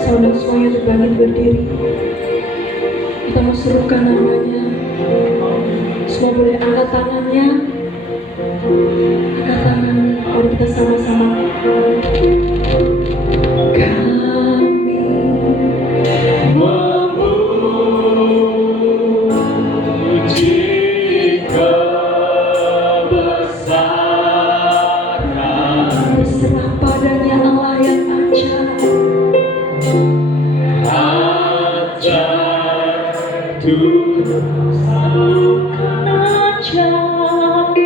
Saudara semuanya berbangkit berdiri. Kita mau serukan namanya. Semua boleh angkat tangannya. Angkat tangan. Mari kita sama-sama. Kami memuji kebesaran, berserah padanya Allah yang ajaib. Tuhan ajaib.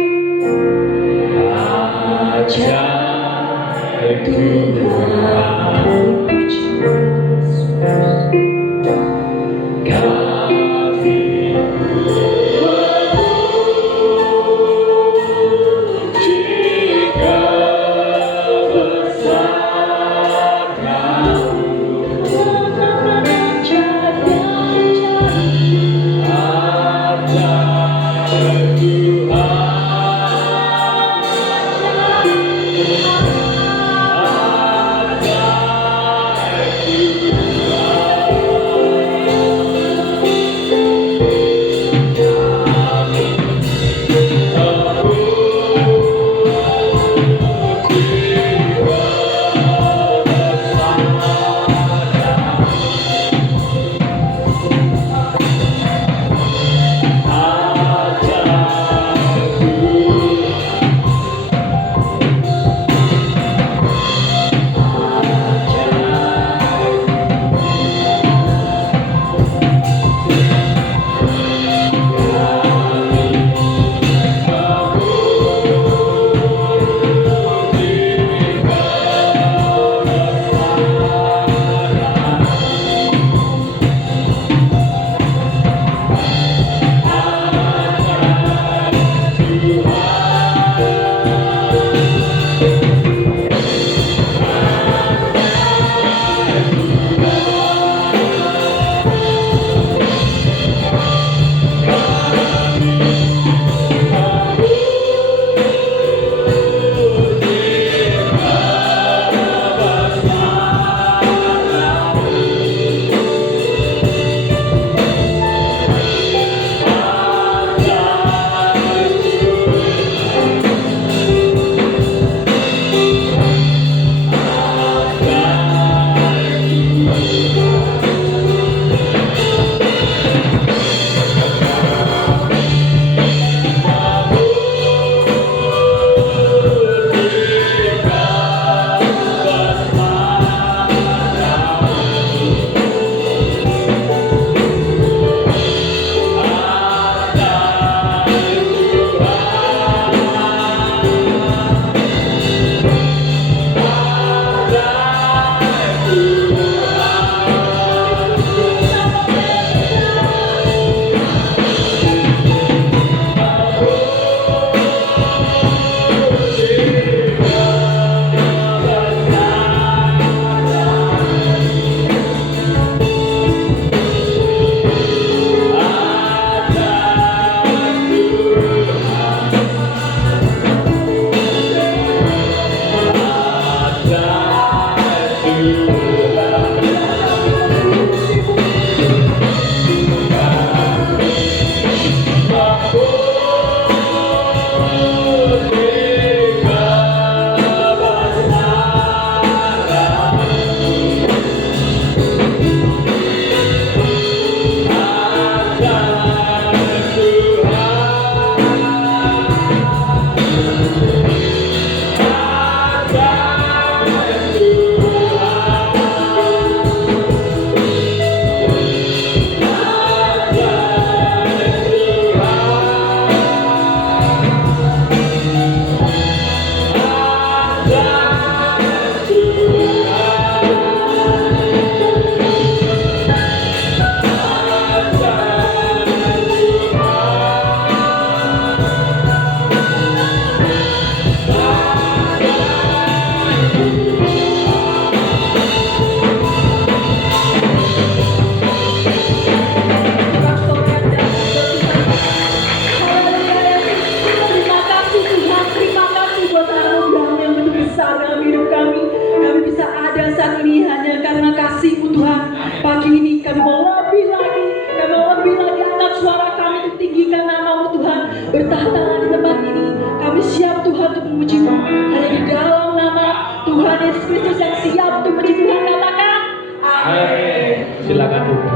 memujimu. Hanya di dalam nama Tuhan Yesus Kristus yang siap untuk memuji Tuhan, katakan amin. Silakan duduk.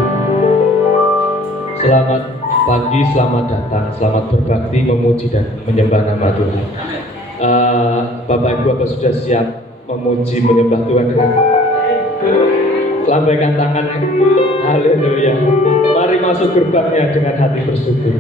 Selamat pagi, selamat datang, selamat berbakti, memuji dan menyembah nama Tuhan. Bapak Ibu, apa sudah siap memuji menyembah Tuhan dengan lambaikan tangan? Haleluya. Mari masuk gerbangnya dengan hati bersyukur.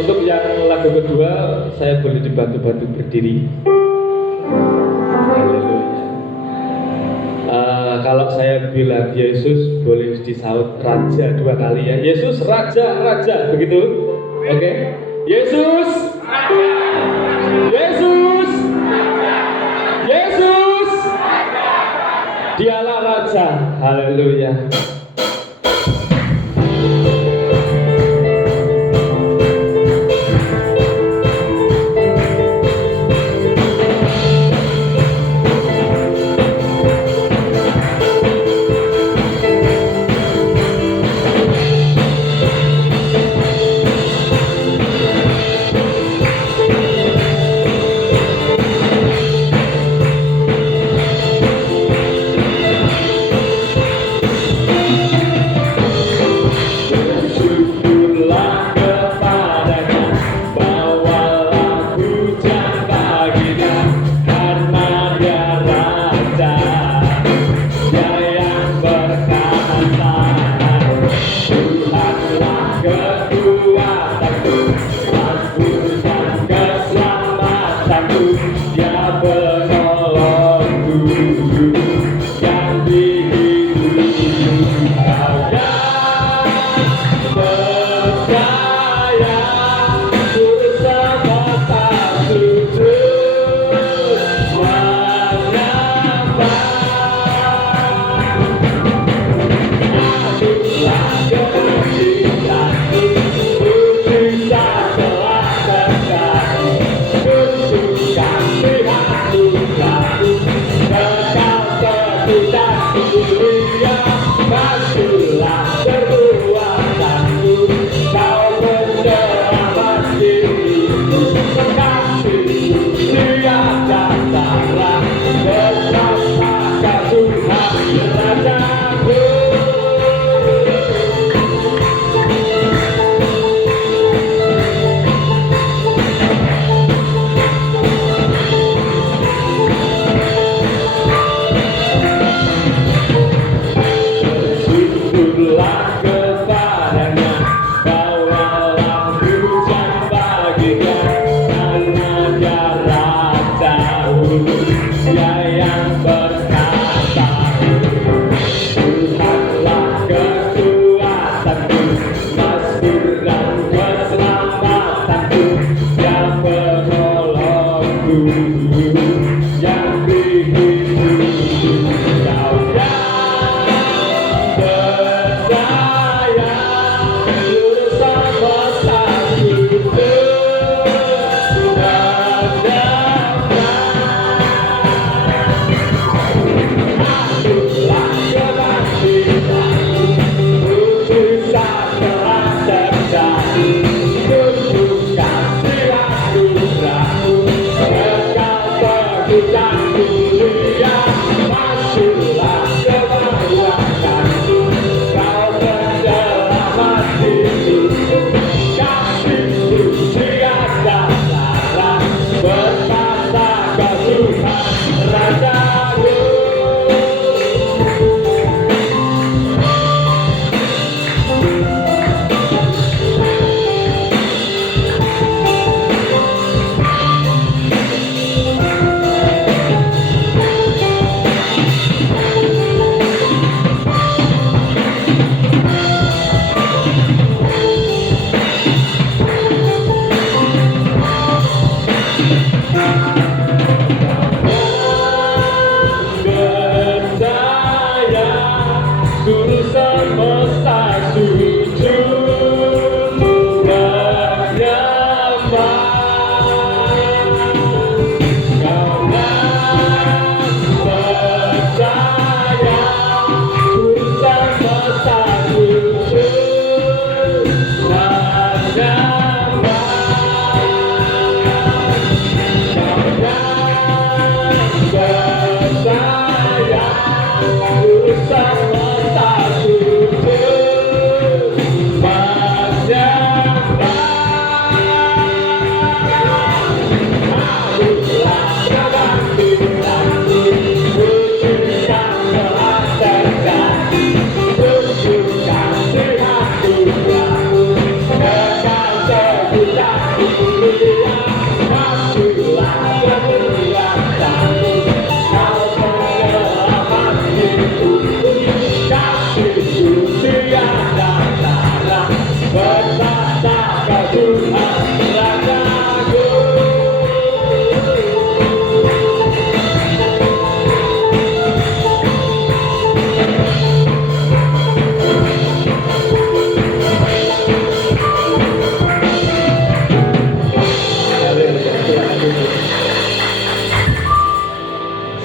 Untuk yang lagu kedua, saya boleh dibantu-bantu berdiri. Haleluya. Kalau saya bilang Yesus, boleh disaut Raja 2 kali ya. Yesus Raja, Raja, begitu? Oke. Yesus Raja. Yesus Raja. Yesus Raja. Dialah Raja. Haleluya.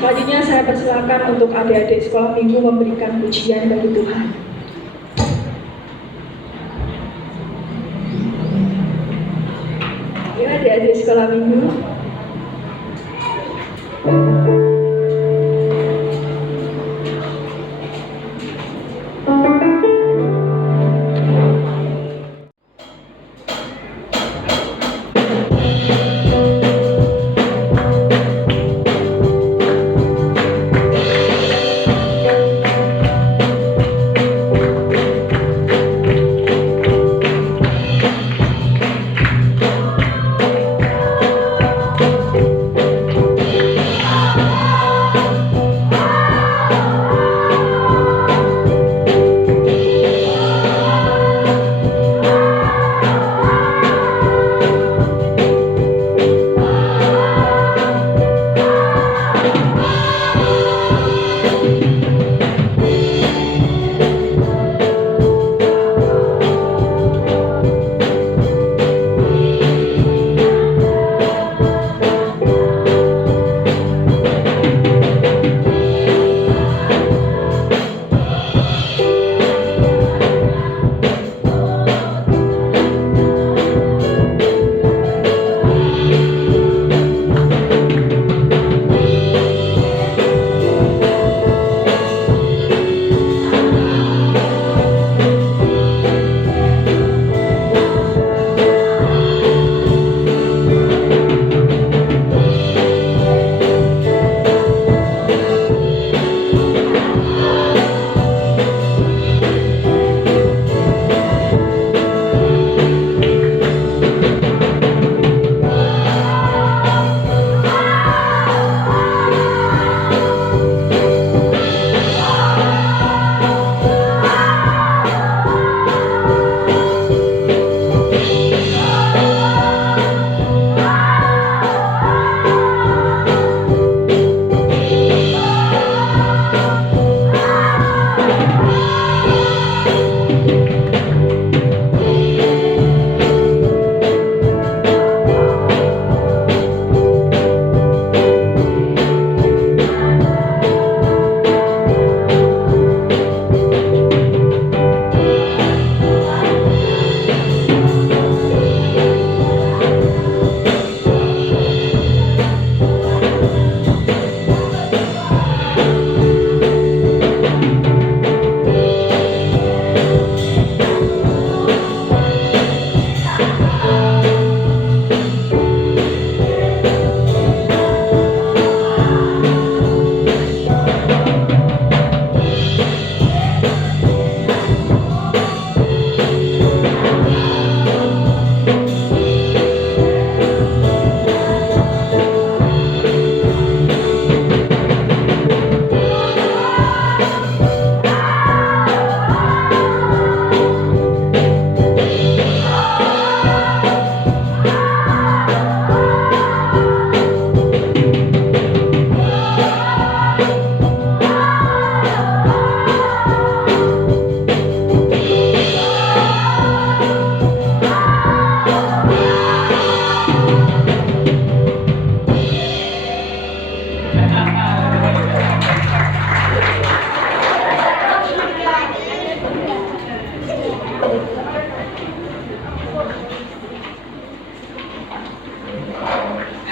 Selanjutnya saya persilakan untuk adik-adik sekolah minggu memberikan pujian bagi Tuhan. Ya, adik-adik sekolah minggu.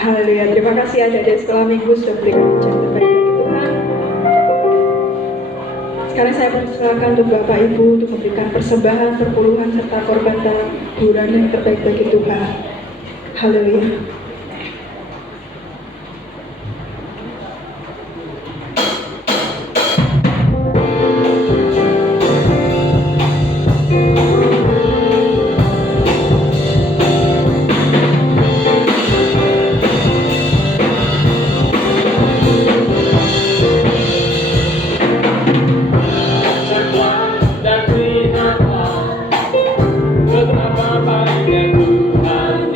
Haleluya, terima kasih adik-adik sekolah minggu sudah berikan ujian terbaik bagi Tuhan. Sekarang saya persilakan untuk Bapak Ibu untuk memberikan persembahan, perpuluhan, serta korban taburan yang terbaik bagi Tuhan. Haleluya. Betapa baiknya Tuhan.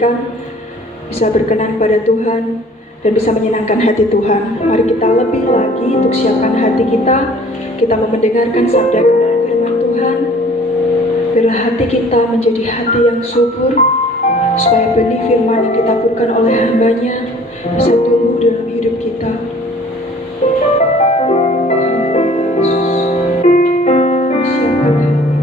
berikan bisa berkenan pada Tuhan dan bisa menyenangkan hati Tuhan. Mari kita lebih lagi untuk siapkan hati kita mau mendengarkan sabda kebenaran firman Tuhan. Biarlah hati kita menjadi hati yang subur, supaya benih firman yang ditaburkan oleh hamba-Nya bisa tumbuh dalam hidup kita. Siapkan hati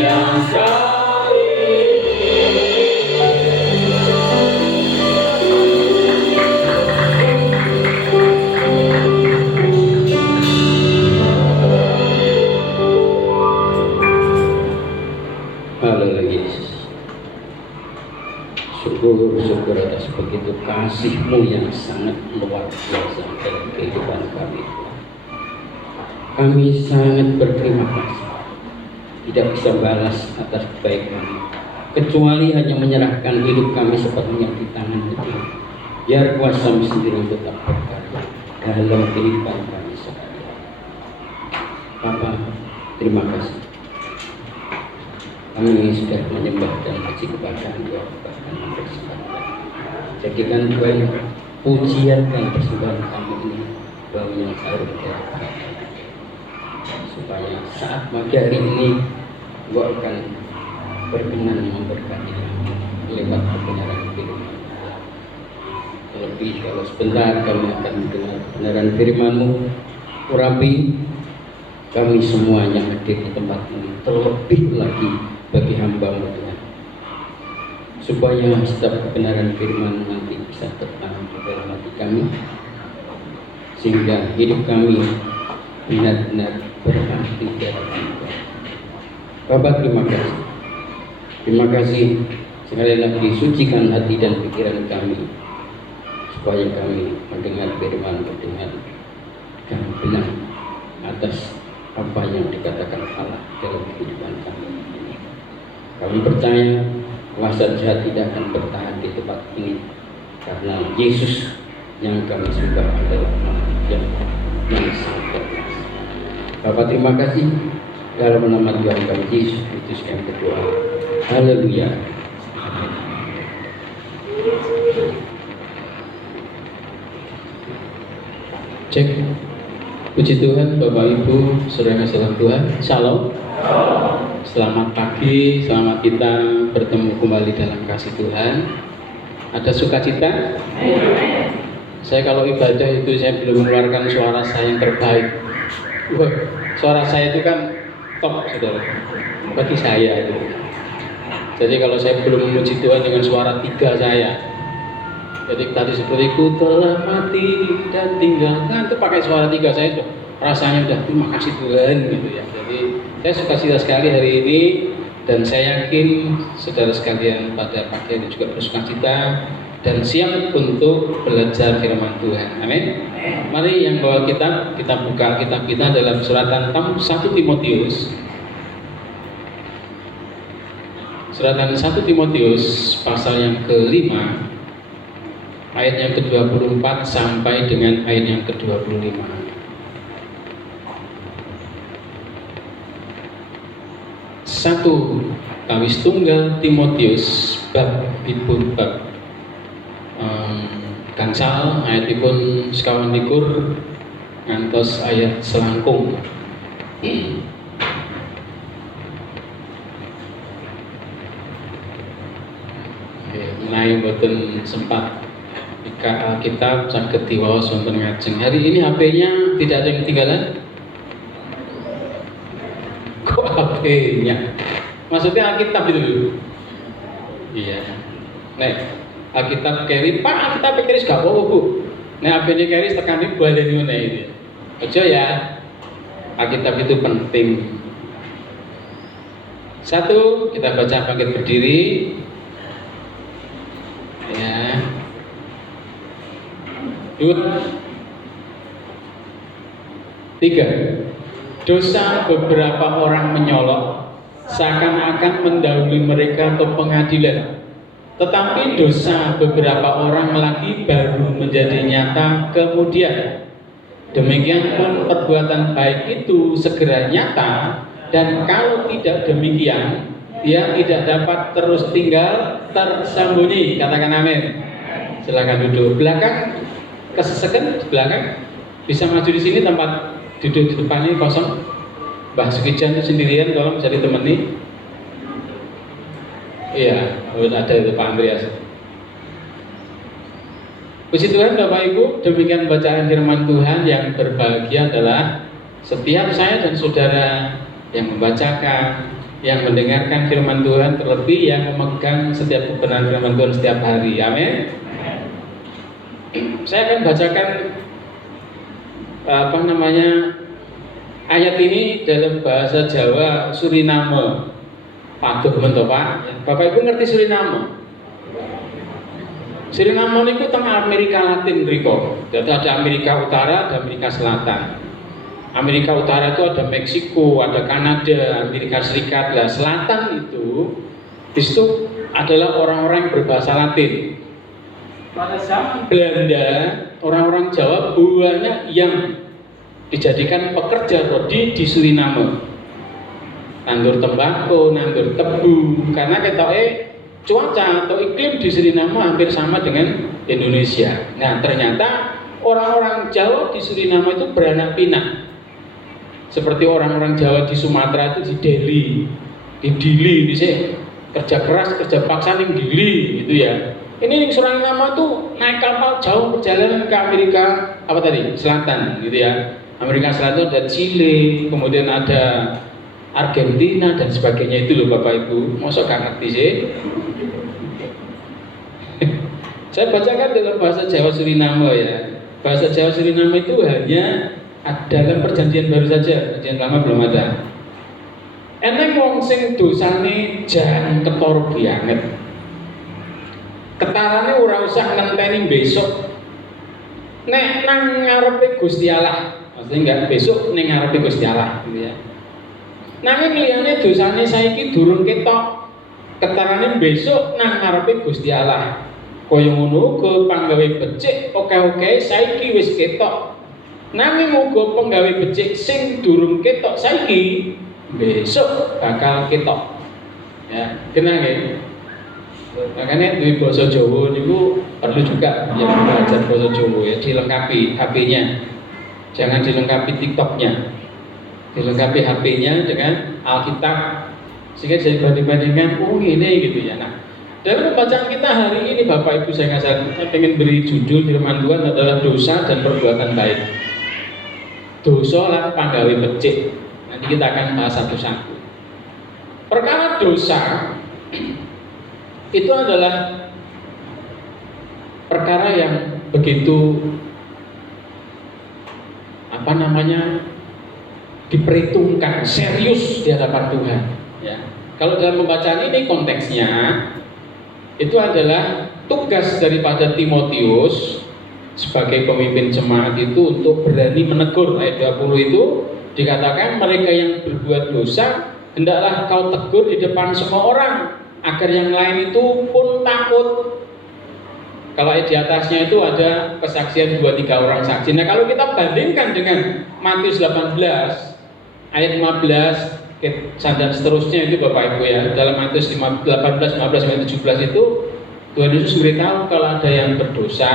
yang kali Haleluya Yesus. Syukur atas begitu kasih-Mu yang sangat luar biasa dalam kehidupan kami. Kami sangat berterima kasih. Tidak bisa balas atas kebaikan, kecuali hanya menyerahkan hidup kami sepenuhnya di tangan-Mu. Biar kuasa-Mu sendiri tetap berkarya dalam kehidupan kami sekalian. Bapa, terima kasih. Kami sudah menyembah dan puji kepada Engkau bahkan mempersembahkan. Jadikan Tuhan pujian dan persembahan kami ini bau yang harum dari hati, supaya saat pagi hari ini Engkau akan berkenan memberkati kami lewat kebenaran firman. Terlebih kalau sebentar kami akan mendengar kebenaran firman-Mu, urapi kami semua yang hadir di tempat ini, terlebih lagi bagi hamba-Mu Tuhan, supaya setiap kebenaran firman nanti bisa tertanam di dalam hati kami, sehingga hidup kami benar-benar berarti di hadapan Tuhan. Bapak, terima kasih. Terima kasih sekali lagi, sucikan hati dan pikiran kami, supaya kami mendengar firman-Mu dengan benar atas apa yang dikatakan Allah dalam kehidupan kami. Kami percaya kuasa jahat tidak akan bertahan di tempat ini, karena Yesus yang kami sembah adalah Allah yang sangat berkuasa. Bapak, terima kasih. Dalam nama Tuhan kami Yesus Kristus kami berdoa. Haleluya. Cek. Puji Tuhan, Bapak Ibu, saudara salam Tuhan. Shalom. Selamat pagi, selamat kita bertemu kembali dalam kasih Tuhan. Ada sukacita? Saya kalau ibadah itu saya belum mengeluarkan suara saya yang terbaik. Wah, suara saya itu kan top, saudara. Bagi saya itu. Jadi kalau saya belum memuji Tuhan dengan suara tiga saya, jadi tadi seperti ku telah mati dan tinggalkan, itu pakai suara tiga saya itu rasanya udah terima kasih Tuhan gitu ya. Jadi saya sukacita sekali hari ini, dan saya yakin saudara sekalian pada pagi ini juga bersukacita dan siap untuk belajar firman Tuhan. Amin. Mari yang bawa kitab, kita buka kitab kita dalam suratan 1 Timotius. Suratan 1 Timotius pasal yang ke-5, ayat yang ke-24 sampai dengan ayat yang ke-25. 1 Kawis Tunggal Timotius bab ipun bab gangsal ayatipun sekawan likur ngantos ayat selangkung. Menawi boten sempat buka kitab saged diwaos wonten ngajeng. Hari ini HP-nya tidak ada yang ketinggalan. Kok HP-nya? Maksudnya Alkitab itu? Iya. Nek Alkitab carry, Pak Alkitab carry gak apa-apa Bu. Nek HP-nya carry tekani baleni ngene iki. Aja ya. Alkitab itu penting. 1, kita baca bangkit berdiri. Ya. 2, 3. Dosa beberapa orang menyolok seakan-akan mendahului mereka ke pengadilan, tetapi dosa beberapa orang lagi baru menjadi nyata kemudian. Demikian pun perbuatan baik itu segera nyata, dan kalau tidak demikian dia tidak dapat terus tinggal tersembunyi. Katakan amin. Silakan duduk belakang, kesesekan belakang, bisa maju di sini, tempat duduk di depan ini kosong. Mbah Sukijan itu sendirian, tolong bisa ditemani. Iya, ada itu Pak Andreas. Puji Tuhan Bapak Ibu, demikian bacaan firman Tuhan. Yang berbahagia adalah setiap saya dan saudara yang membacakan, yang mendengarkan firman Tuhan, terlebih yang memegang setiap kebenaran firman Tuhan setiap hari. Amin. Saya akan bacakan ayat ini dalam bahasa Jawa Suriname. Pak Bapak Ibu ngerti Suriname? Suriname itu tengah Amerika Latin riko. Jadi ada Amerika Utara, ada Amerika Selatan. Amerika Utara itu ada Meksiko, ada Kanada, Amerika Serikat. Nah, Selatan itu di situ adalah orang-orang yang berbahasa Latin. Pada zaman Belanda, orang-orang Jawa banyak yang dijadikan pekerja rodi di Suriname. Nandur tembakau, nandur tebu, karena cuaca atau iklim di Suriname hampir sama dengan Indonesia. Nah, ternyata orang-orang Jawa di Suriname itu beranak pinak. Seperti orang-orang Jawa di Sumatera itu di Delhi, di Dili, di kerja keras, kerja paksa di Dili, gitu ya. Ini yang Suriname tuh naik kapal jauh perjalanan ke Amerika Selatan, gitu ya. Amerika Selatan ada Chile, kemudian ada Argentina dan sebagainya itu loh Bapak Ibu. Masa gak ngerti sih? Saya bacakan dalam bahasa Jawa Suriname ya. Bahasa Jawa Suriname itu hanya dalam perjanjian baru saja, perjanjian lama belum ada. Eneng wong sing dosane jan ketara banget. Ketarane ora usah ngenteni besok. Nek nang ngarepe Gusti Allah, maksudnya enggak besok ning ngarepe Gusti Allah gitu ya. Nanging liyane dosane saiki durung ketok. Ketarane besok nang ngarepe Gusti Allah. Kaya ngono uga panggawe becik oke-oke saiki wis ketok. Nanging uga penggawe becik sing durung ketok saiki besok bakal ketok. Ya, kenal nggih? Makanya di bahasa Jawa niku perlu juga yang belajar bahasa Jawa ya, dilengkapi HP-nya. Jangan dilengkapi TikTok-nya. Dilengkapi HP-nya dengan Alkitab sehingga bisa dibanding-bandingkan ini gitu ya. Nah, dalam pembacaan kita hari ini Bapak Ibu saya ingin beri judul firman Tuhan adalah dosa dan perbuatan baik. Dosa lan panggawe becik. Nanti kita akan bahas satu-satu. Perkara dosa itu adalah perkara yang begitu diperhitungkan serius di hadapan Tuhan ya. Kalau dalam pembacaan ini konteksnya itu adalah tugas daripada Timotius sebagai pemimpin jemaat itu untuk berani menegur. Ayat 20 itu dikatakan mereka yang berbuat dosa hendaklah kau tegur di depan semua orang agar yang lain itu pun takut. Kalau di atasnya itu ada kesaksian 2-3 orang saksi. Nah, kalau kita bandingkan dengan Matius 18 ayat 15 dan seterusnya itu Bapak Ibu ya, dalam Matius 18, 15, 17 itu Tuhan Yesus beritahu kalau ada yang berdosa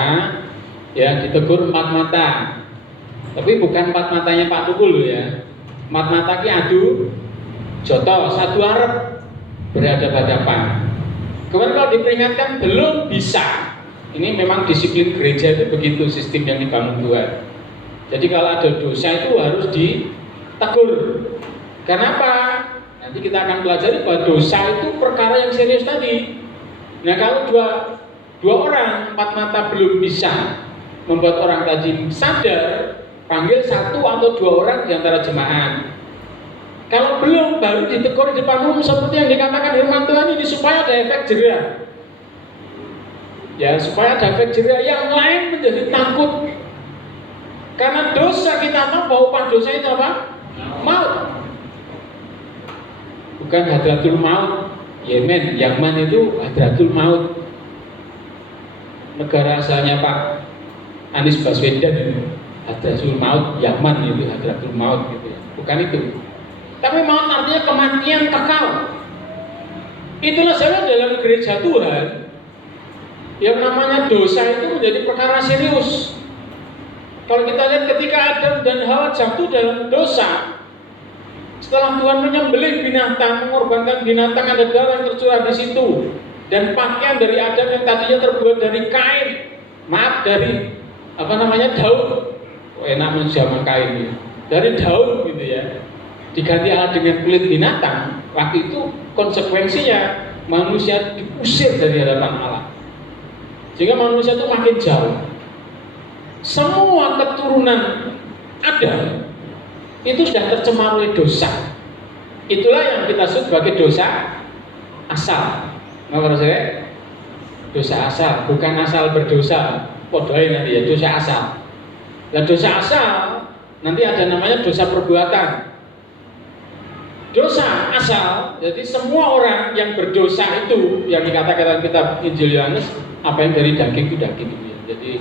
ya ditegur 4 mata. Tapi bukan 4 matanya Pak Tukul ya. 4 mata ki adu joto, satu arep berhadapan-hadapan. Kemudian kalau diperingatkan belum bisa. Ini memang disiplin gereja itu begitu sistem yang dibangun Tuhan. Jadi kalau ada dosa itu harus ditegur. Kenapa? Nanti kita akan pelajari bahwa dosa itu perkara yang serius tadi. Nah, kalau dua orang 4 mata belum bisa membuat orang tadi sadar, panggil 1 atau 2 orang di antara jemaat. Kalau belum, baru ditegur di depan umum seperti yang dikatakan firman Tuhan ini supaya ada efek jerah. Ya, supaya ada efek jerah yang lain menjadi takut. Karena dosa kita tahu bahwa upah dosa itu apa? Maut. Bukan hadratul maut. Yemen, Yaman itu hadratul maut. Negara asalnya Pak Anies Baswedan hadratul maut, Yaman itu hadratul maut gitu ya. Bukan itu. Tapi maut artinya kematian kekal. Itulah saya dalam gereja Tuhan. Yang namanya dosa itu menjadi perkara serius. Kalau kita lihat ketika Adam dan Hawa jatuh dalam dosa, setelah Tuhan menyembelih binatang, mengorbankan binatang, ada darah yang tercurah di situ, dan pakaian dari Adam yang tadinya terbuat dari kain, dari daun, enak zaman kain ini, dari daun gitu ya, diganti Allah dengan kulit binatang. Waktu itu konsekuensinya manusia diusir dari hadapan Allah. Sehingga manusia itu makin jauh. Semua keturunan Adam itu sudah tercemar oleh dosa. Itulah yang kita sebut sebagai dosa asal. Nggak saya? Dosa asal, bukan asal berdosa. Podoy nanti ya, dosa asal. Dan dosa asal nanti ada namanya dosa perbuatan. Dosa asal, jadi semua orang yang berdosa itu yang dikatakan kitab Injil Yohanes, apa yang dari daging itu daging. Jadi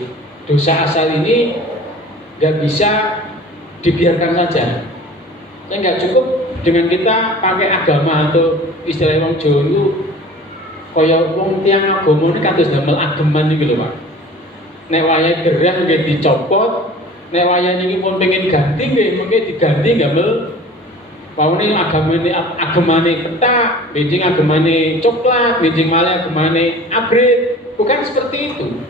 dosa asal ini nggak bisa dibiarkan saja. Saya nggak cukup dengan kita pakai agama atau istilah wong Jawa itu kaya wong tiang agama ini kados damel ageman iki lho, Pak. Nek wayahe gerah nggih dicopot, nek wayahe niki pun pengen ganti nggih mengke diganti damel pawone agemane petak, benjing agemane coklat, benjing malih agemane abrit. Bukan seperti itu.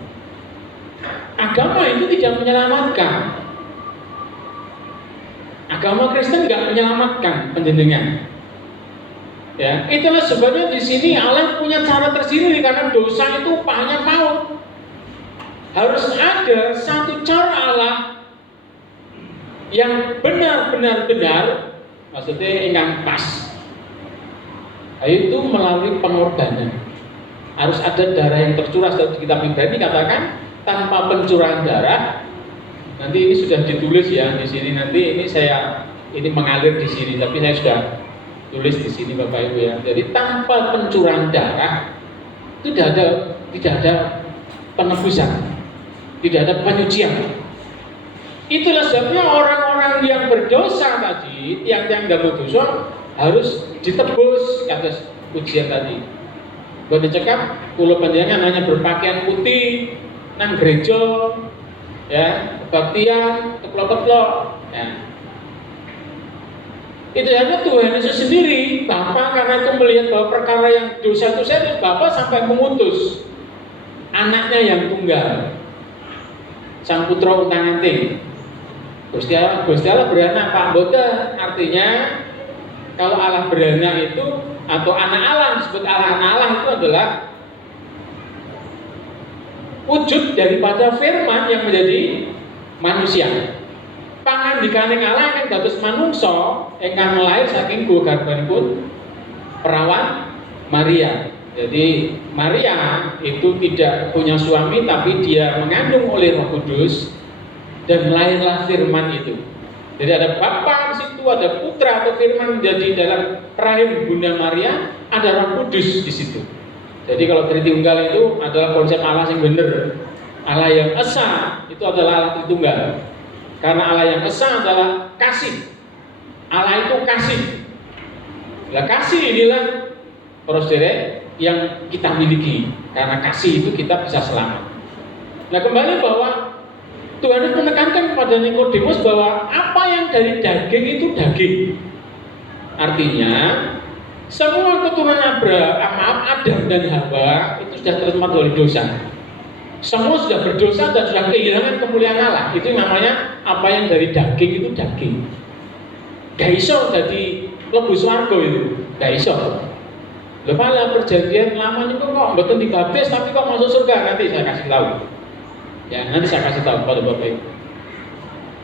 Agama itu tidak menyelamatkan. Agama Kristen nggak menyelamatkan penjenengan. Ya, itulah sebabnya di sini Allah punya cara tersendiri karena dosa itu upahnya maut. Harus ada satu cara Allah yang benar-benar benar, maksudnya yang pas. Yaitu melalui pengorbanan. Harus ada darah yang tercurah. Di kitab Ibrani katakan tanpa pencurahan darah. Nanti ini sudah ditulis ya di sini. Nanti ini mengalir di sini, tapi saya sudah tulis di sini Bapak Ibu ya. Jadi tanpa pencurahan darah itu tidak ada penebusan, tidak ada penyucian. Itulah sebabnya orang-orang yang berdosa tadi, yang dalam dosa harus ditebus kata ujian tadi. Buat dicekap, kulo panjenengan hanya berpakaian putih, nang gereja, ya, kebaktian, keplok-keplok, ya. Itu hanya Tuhan Yesus sendiri, Bapa karena itu melihat bahwa perkara yang dosa itu saya, Bapa sampai mengutus anaknya yang tunggal, sang putra untang-anting. Gusti Allah beranak Pak Boten, artinya kalau Allah beranak itu atau anak Allah disebut anak Allah itu adalah wujud daripada firman yang menjadi manusia. Pangandikaning Allah yang dados manungsa ingkang lair saking garbanipun perawan Maria. Jadi Maria itu tidak punya suami tapi dia mengandung oleh Roh Kudus dan lahirlah firman itu. Jadi ada Bapa di situ, ada Putra atau Firman menjadi dalam rahim Bunda Maria, ada Roh Kudus di situ. Jadi kalau Tritunggal itu adalah konsep Allah yang benar. Allah yang esa itu adalah Allah Tritunggal. Karena Allah yang esa adalah kasih. Allah itu kasih. Nah kasih inilah saudara yang kita miliki. Karena kasih itu kita bisa selamat. Nah kembali bahwa Tuhan menekankan kepada Nikodemus bahwa apa yang dari daging itu daging. Artinya semua keturunan Adam dan Hawa itu sudah tercemar oleh dosa. Semua sudah berdosa dan sudah kehilangan kemuliaan Allah. Itu namanya apa yang dari daging itu daging. Gak iso jadi lebu swarga itu. Gak iso. Lepas perjanjian lama itu kok betul digabes tapi kok masuk surga, nanti saya kasih tahu. Ya, nanti saya kasih tahu pada Bapak Ibu.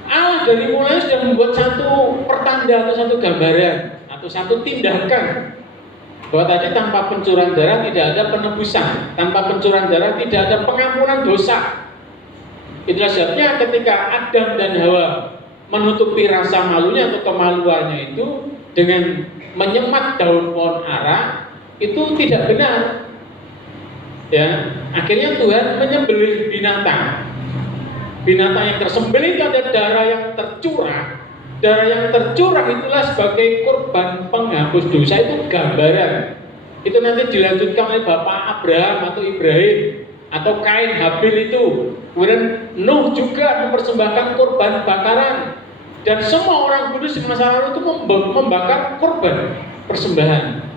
Allah dari mulai sudah membuat satu pertanda atau satu gambaran atau satu tindakan bahwa tadi tanpa pencurahan darah tidak ada penebusan, tanpa pencurahan darah tidak ada pengampunan dosa. Itulah sebabnya ketika Adam dan Hawa menutupi rasa malunya atau kemaluannya itu dengan menyemat daun pohon ara, itu tidak benar. Ya, akhirnya Tuhan menyembelih binatang. Binatang yang tersembelih itu ada darah yang tercurah. Darah yang tercurah itulah sebagai korban penghapus dosa, itu gambaran. Itu nanti dilanjutkan oleh Bapak Abraham atau Ibrahim atau Kain Habil itu. Kemudian Nuh juga mempersembahkan korban bakaran. Dan semua orang kudus di masa lalu itu membakar korban persembahan.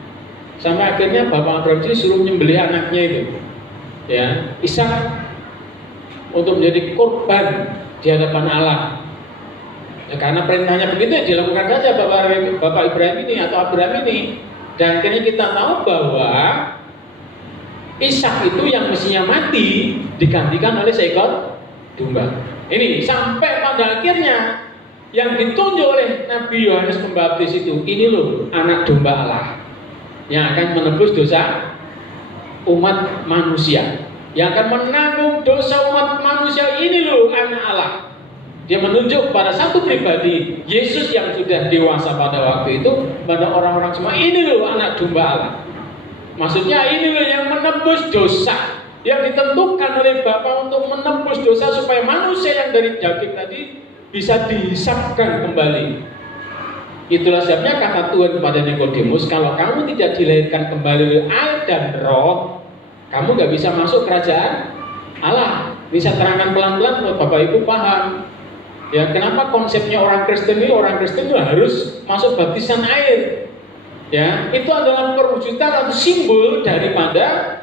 Sampai akhirnya Bapak Abraham suruh menyembelih anaknya itu, ya, Ishak, untuk menjadi korban di hadapan Allah. Ya, karena perintahnya begitu ya dilakukan saja Bapak Ibrahim ini atau Abraham ini. Dan akhirnya kita tahu bahwa Ishak itu yang mestinya mati digantikan oleh seekor domba. Ini sampai pada akhirnya yang ditunjuk oleh Nabi Yohanes Pembaptis itu, ini loh anak domba Allah yang akan menebus dosa umat manusia, yang akan menanggung dosa umat manusia. Ini loh anak Allah. Dia menunjuk pada satu pribadi, Yesus yang sudah dewasa pada waktu itu, pada orang-orang semua. Ini loh anak domba Allah. Maksudnya ini loh yang menebus dosa, yang ditentukan oleh Bapa untuk menebus dosa supaya manusia yang dari daging tadi bisa dihisapkan kembali. Itulah sebabnya kata Tuhan kepada Nikodemus, kalau kamu tidak dilahirkan kembali oleh air dan roh, kamu gak bisa masuk kerajaan Allah. Bisa terangkan pelan-pelan buat Bapak Ibu paham. Ya, kenapa konsepnya orang Kristen itu harus masuk baptisan air. Ya, itu adalah perwujudan atau simbol daripada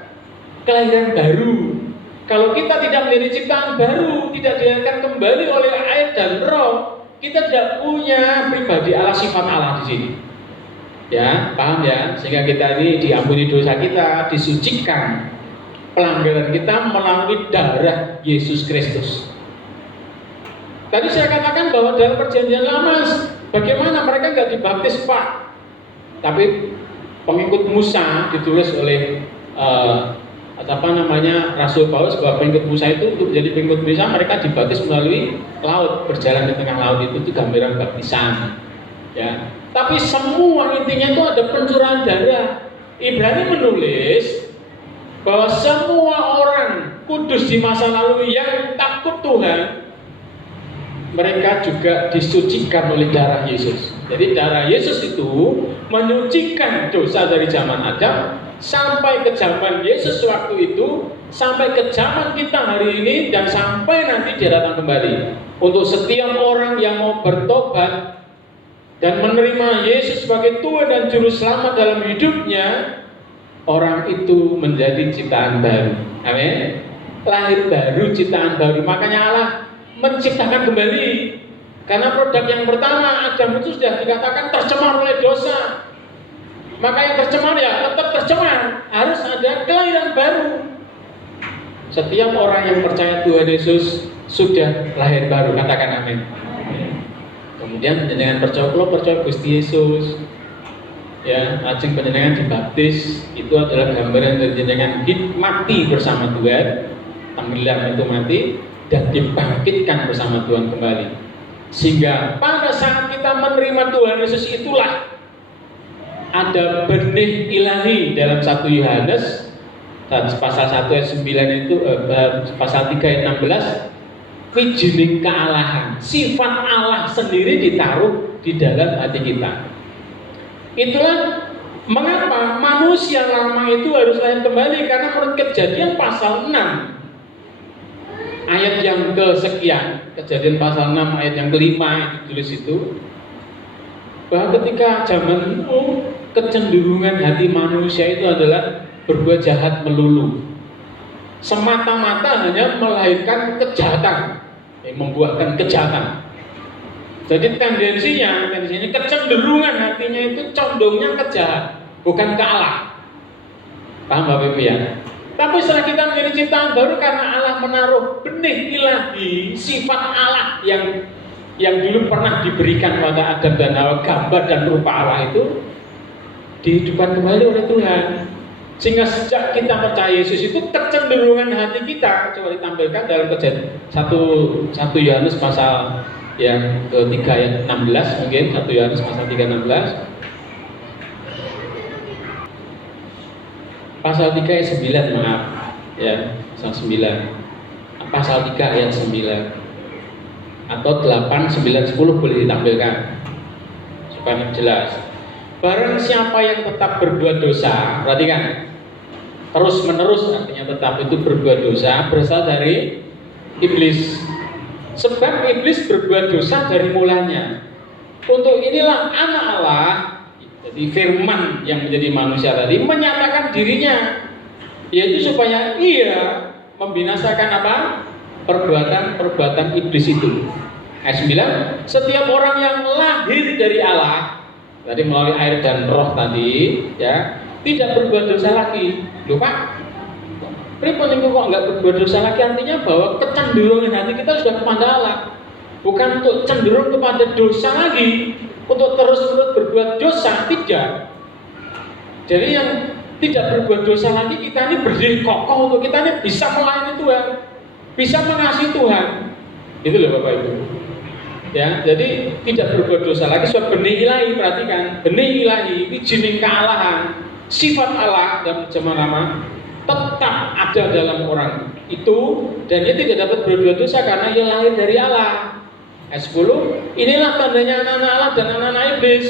kelahiran baru. Kalau kita tidak menjadi ciptaan baru, tidak dilahirkan kembali oleh air dan roh, kita tidak punya pribadi Allah, sifat Allah di sini. Ya, paham ya? Sehingga kita ini diampuni dosa kita, disucikan pelanggaran kita melalui darah Yesus Kristus. Tadi saya katakan bahwa dalam perjanjian lama, bagaimana mereka nggak dibaptis Pak? Tapi pengikut Musa ditulis oleh Rasul Paulus bahwa pengikut Musa itu untuk menjadi pengikut Musa mereka dibaptis melalui laut, berjalan di tengah laut itu gambaran baptisan. Ya. Tapi semua intinya itu ada pencurahan darah. Ibrani menulis bahwa semua orang kudus di masa lalu yang takut Tuhan, mereka juga disucikan oleh darah Yesus. Jadi darah Yesus itu menyucikan dosa dari zaman Adam sampai ke zaman Yesus waktu itu, sampai ke zaman kita hari ini, dan sampai nanti dia datang kembali. Untuk setiap orang yang mau bertobat dan menerima Yesus sebagai Tuhan dan Juru Selamat dalam hidupnya, orang itu menjadi ciptaan baru. Amin. Lahir baru, ciptaan baru. Makanya Allah menciptakan kembali. Karena produk yang pertama Adam itu sudah dikatakan tercemar oleh dosa. Maka yang tercemar ya tetap tercemar. Harus ada kelahiran baru. Setiap orang yang percaya Tuhan Yesus sudah lahir baru. Katakan amin. Kemudian penjenengan percaya Gusti Yesus. Ya, lajeng penjenengan dibaptis, itu adalah gambaran dari penjenengan mati bersama Tuhan. Tenggelam itu mati dan dibangkitkan bersama Tuhan kembali. Sehingga pada saat kita menerima Tuhan Yesus itulah ada benih ilahi dalam 1 Yohanes pasal 1 ayat 9 itu pasal 3 ayat 16, wijining kealahan, sifat Allah sendiri ditaruh di dalam hati kita. Itulah mengapa manusia lama itu harus lahir kembali, karena menurut Kejadian pasal 6 ayat yang kesekian, Kejadian pasal 6 ayat yang kelima ditulis itu, bahwa ketika zaman kecenderungan hati manusia itu adalah berbuat jahat melulu, semata-mata hanya melahirkan kejahatan, membuahkan kejahatan. Jadi tendensinya kecenderungan hatinya itu condongnya ke jahat, bukan ke Allah. Paham Bapak Ibu ya? Tapi setelah kita menjadi ciptaan baru, karena Allah menaruh benih ilahi, sifat Allah yang dulu pernah diberikan pada Adam dan Hawa, gambar dan rupa Allah itu dihidupkan kembali oleh Tuhan. Sehingga sejak kita percaya Yesus itu kecenderungan hati kita, coba ditampilkan dalam Kejadian 1 Yohanes pasal yang ketiga ayat 16, mungkin 1 Yohanes pasal 3 16. Pasal 3 ayat 9, maaf ya, pasal 9. Pasal 3 ayat 9 atau 8, 9, 10 boleh ditampilkan supaya jelas. Barang siapa yang tetap berbuat dosa, perhatikan, terus menerus artinya tetap itu berbuat dosa, berasal dari iblis. Sebab iblis berbuat dosa dari mulanya. Untuk inilah anak Allah, jadi firman yang menjadi manusia tadi, menyatakan dirinya, yaitu supaya ia membinasakan apa? Perbuatan iblis itu. Ayat 9, setiap orang yang lahir dari Allah Tadi melalui air dan roh tadi, ya, tidak berbuat dosa lagi. Loh Pak, pripun niku kok nggak berbuat dosa lagi? Artinya bahwa kecenderungan hati kita sudah kepada Allah, bukan untuk cenderung kepada dosa lagi, untuk terus-menerus berbuat dosa, tidak. Jadi yang tidak berbuat dosa lagi, kita ini berdiri kokoh untuk kita ini bisa melayani Tuhan, bisa mengasihi Tuhan. Itu loh Bapak Ibu. Ya, jadi tidak berbuat dosa lagi. Sebab benih ilahi, perhatikan, benih ilahi, wijining kealahan, sifat Allah dalam zaman lama tetap ada dalam orang itu, dan dia tidak dapat berbuat dosa karena ia lahir dari Allah. Ayat 10, inilah tandanya anak-anak Allah dan anak-anak iblis.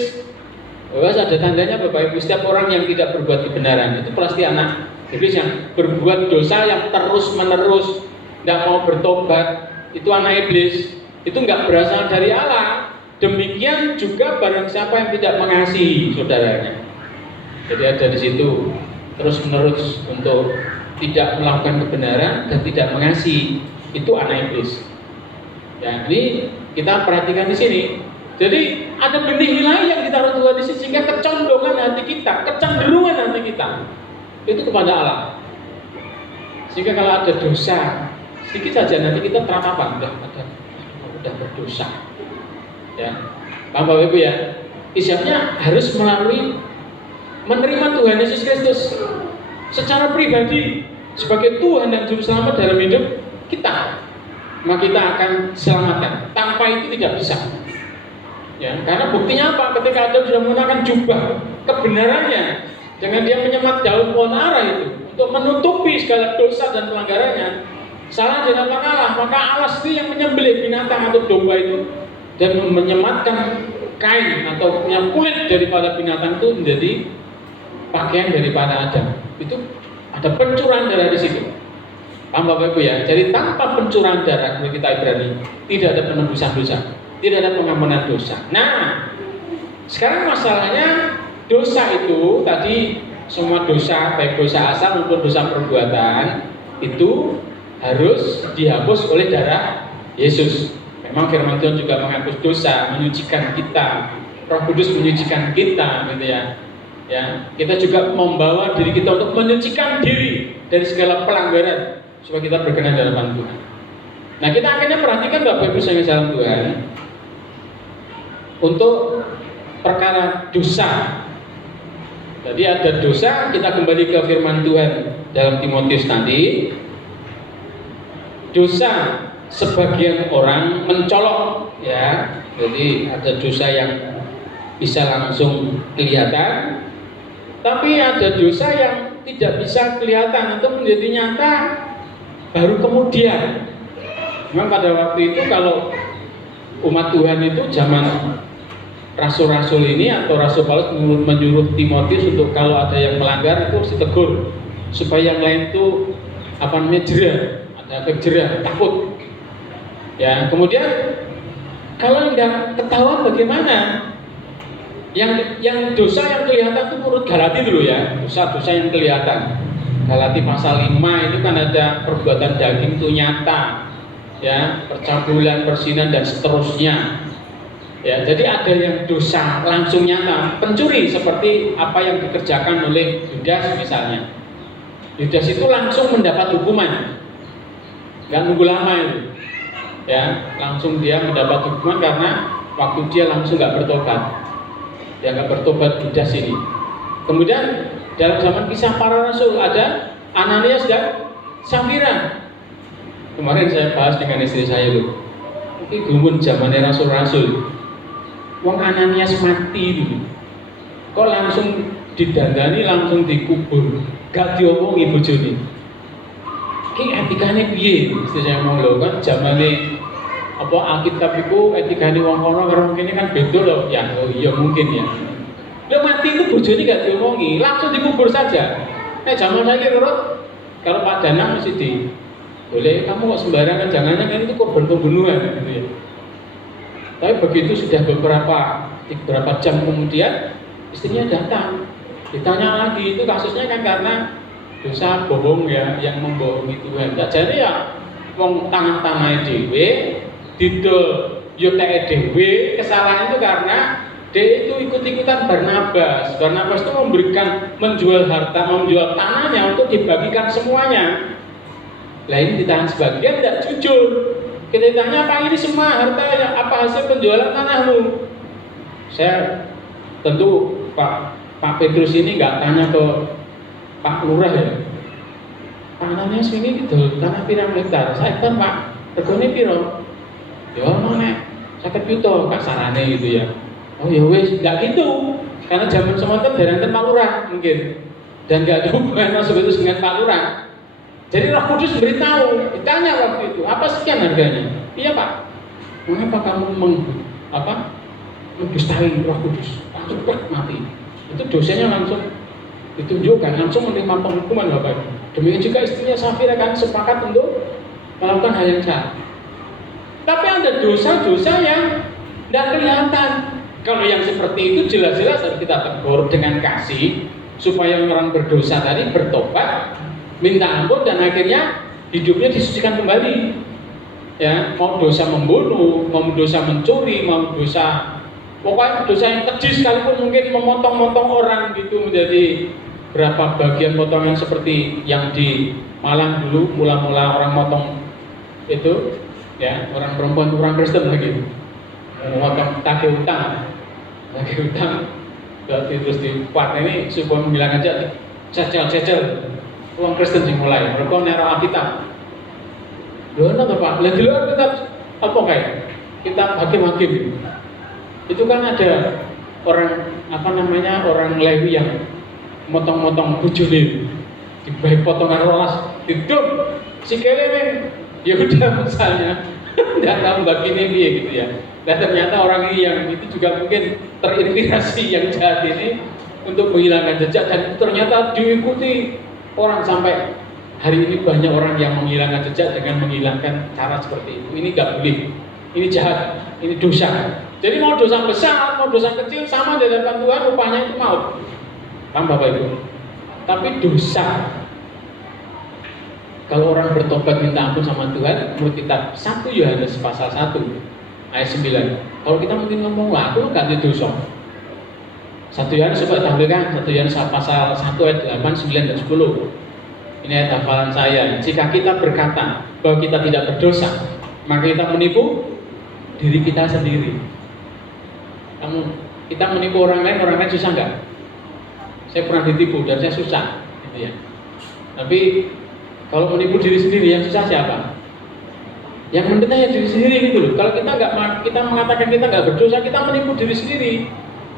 Bahwa ada tandanya Bapak Ibu, setiap orang yang tidak berbuat kebenaran itu pasti anak iblis, yang berbuat dosa yang terus menerus, tidak mau bertobat, itu anak iblis. Itu nggak berasal dari Allah. Demikian juga barang siapa yang tidak mengasihi saudaranya. Jadi ada di situ terus menerus untuk tidak melakukan kebenaran dan tidak mengasihi, itu anak iblis. Ya, ini kita perhatikan di sini. Jadi ada benih ilahi yang ditaruh Tuhan di sini, sehingga kecondongan hati kita, kecenderungan hati kita itu kepada Allah. Sehingga kalau ada dosa sedikit saja nanti kita terapa udah berdosa. Ya, paham Bapak Ibu ya? Isyaratnya harus melalui menerima Tuhan Yesus Kristus secara pribadi sebagai Tuhan dan Juru Selamat dalam hidup kita, maka kita akan selamatkan. Tanpa itu tidak bisa. Ya, karena buktinya apa? Ketika Adam sudah menggunakan jubah kebenarannya, dengan dia menyemat daun pohon ara itu untuk menutupi segala dosa dan pelanggarannya, salah di hadapan Allah, maka Allah sendiri yang menyembelih binatang atau domba itu dan menyematkan kain atau kulit daripada binatang itu menjadi pakaian daripada Adam. Itu ada pencurahan darah di situ. Paham Bapak Ibu ya? Jadi tanpa pencurahan darah, kalau kita Ibrani, tidak ada penebusan dosa, tidak ada pengampunan dosa. Nah, sekarang masalahnya dosa itu tadi, semua dosa, baik dosa asal maupun dosa perbuatan, itu harus dihapus oleh darah Yesus. Memang firman Tuhan juga menghapus dosa, menyucikan kita. Roh Kudus menyucikan kita, gitu ya. Ya, kita juga membawa diri kita untuk menyucikan diri dari segala pelanggaran supaya kita berkenan dalam hadapan Tuhan. Nah, kita akhirnya perhatikan Bapak Ibu sekalian dalam Tuhan, untuk perkara dosa. Jadi ada dosa, kita kembali ke firman Tuhan dalam Timotius tadi. Dosa sebagian orang mencolok, ya. Jadi ada dosa yang bisa langsung kelihatan, tapi ada dosa yang tidak bisa kelihatan atau menjadi nyata baru kemudian. Memang pada waktu itu kalau umat Tuhan itu zaman rasul-rasul ini atau Rasul Paulus menyuruh Timotius untuk kalau ada yang melanggar itu harus ditegur supaya yang lain itu jerah, ada kejerah, takut. Ya, kemudian kalau nggak ketahuan bagaimana? Yang dosa yang kelihatan itu menurut Galati dulu ya, dosa-dosa yang kelihatan. Galati pasal 5 itu kan ada perbuatan daging itu nyata, ya, percabulan, persinan dan seterusnya. Ya, jadi ada yang dosa langsung nyata, pencuri seperti apa yang dikerjakan oleh Yudas misalnya. Yudas itu langsung mendapat hukuman, nggak nunggu lama itu. Ya, langsung dia mendapat hukuman karena waktu dia langsung nggak bertobat. Dia nggak bertobat Yudas ini. Kemudian dalam zaman kisah para rasul ada Ananias dan Safira. Kemarin saya bahas dengan istri saya loh. Ini gumun zamannya rasul-rasul. Wong Ananias mati dulu. Kok langsung didandani, langsung dikubur, gak diomongi bojone. Ki etikane piye? Istri saya ngomong lho, kan zamane apa Alkitab itu etikane wong kono karo mungkin kan beda loh. Ya, oh iya mungkin ya. Lah mati itu bojone gak diomongi, langsung dikubur saja. Zaman saya kalau Pak Danang mesti boleh kamu kok sembarangan, jangan-jangan itu korban pembunuhan gitu ya. Tapi begitu sudah beberapa jam kemudian istrinya datang, ditanya lagi, itu kasusnya kan karena dosa bohong ya, yang membohongi Tuhan. Tak jadi ya wong tangan-tangan dhewe didol yo teke dhewe, kesalahan itu karena dia itu ikut-ikutan Barnabas. Barnabas itu menjual harta, menjual tanahnya untuk dibagikan semuanya. Lah ini ditahan sebagian, tidak jujur. Kita ditanya, apa ini semua harta, apa hasil penjualan tanahmu? Saya tentu Pak Petrus ini nggak tanya ke Pak Lurah ya. Tanahnya sini gitu, tanah pirang hektar. Saya kan Pak, regane piro? Ya mana? 50 juta kasarane gitu ya. Oh ya wes, nggak gitu. Karena zaman semonten beranten Pak Lurah mungkin. Dan nggak ada hubungan Mas Petrus dengan Pak Lurah. Jadi Roh Kudus beritahu, ditanya waktu itu, apa sekian harganya? Iya Pak. Mengapa kamu mendustai Roh Kudus? Langsung mati. Itu dosanya langsung ditunjukkan, langsung menerima penghukuman Bapak. Demikian juga istrinya Safira kan sepakat untuk melakukan hal yang salah. Tapi ada dosa-dosa yang tidak kelihatan. Kalau yang seperti itu jelas-jelas harus kita tegur dengan kasih supaya orang berdosa tadi bertobat, minta ampun dan akhirnya hidupnya disucikan kembali. Ya, mau dosa membunuh, mau dosa mencuri, mau dosa pokoknya dosa yang keji sekalipun, mungkin memotong-motong orang gitu menjadi berapa bagian potongan seperti yang di Malang dulu mula-mula orang motong itu ya, orang perempuan orang Kristen lagi memotong tagih utang terus dibuat ini supaya bilang aja cecel uang Kristen sih mulai mereka nero Alkitab. Loh, apa Pak? Lihat dulu Alkitab apa kayak kita hakim-hakim. Itu kan ada orang Lewi yang motong-motong bujune dibaik potongan rolas hidup si keleweng ya udah misalnya tidak tahu bagiannya dia gitu ya. Dan ternyata orang ini yang itu juga mungkin terinspirasi yang jahat ini untuk menghilangkan jejak, dan ternyata diikuti orang sampai hari ini banyak orang yang menghilangkan jejak dengan menghilangkan cara seperti itu. Ini gak boleh, ini jahat, ini dosa. Jadi mau dosa besar, mau dosa kecil sama di hadapan Tuhan, upahnya itu maut. Paham Bapak Ibu? Tapi dosa, kalau orang bertobat minta ampun sama Tuhan, menurut kitab 1 Yohanes pasal 1 ayat 9. Kalau kita mungkin ngomong lah, aku ganti dosa. 1 Yohanes coba tampilkan, 1 Yohanes pasal 1 ayat 8, 9 dan 10. Ini ayat hafalan saya. Jika kita berkata bahwa kita tidak berdosa, maka kita menipu diri kita sendiri. Kita menipu orang lain susah nggak? Saya pernah ditipu dan saya susah, gitu ya. Tapi kalau menipu diri sendiri yang susah siapa? Yang menderita ya diri sendiri gitu loh. Kalau kita mengatakan kita nggak berdosa, kita menipu diri sendiri.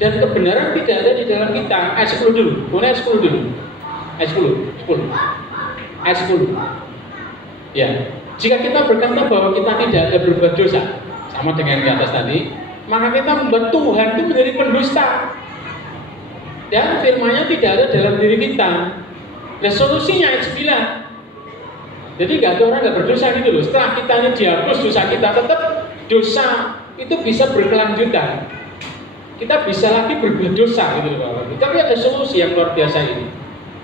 Dan kebenaran tidak ada di dalam kita. Ayat 10 dulu. Boleh ayat 10 dulu. Ayat 10. Ayat 10. Ya. Jika kita berkata bahwa kita tidak ada berbuat dosa, sama dengan di atas tadi, maka kita membuat Tuhan itu menjadi pendusta. Dan firman-Nya tidak ada dalam diri kita. Dan solusinya ayat 9. Jadi nggak ada orang nggak berdosa gitu loh. Setelah kita ini dihapus dosa kita, tetap dosa itu bisa berkelanjutan. Kita bisa lagi berbuat dosa gitu loh. Tapi ada solusi yang luar biasa ini.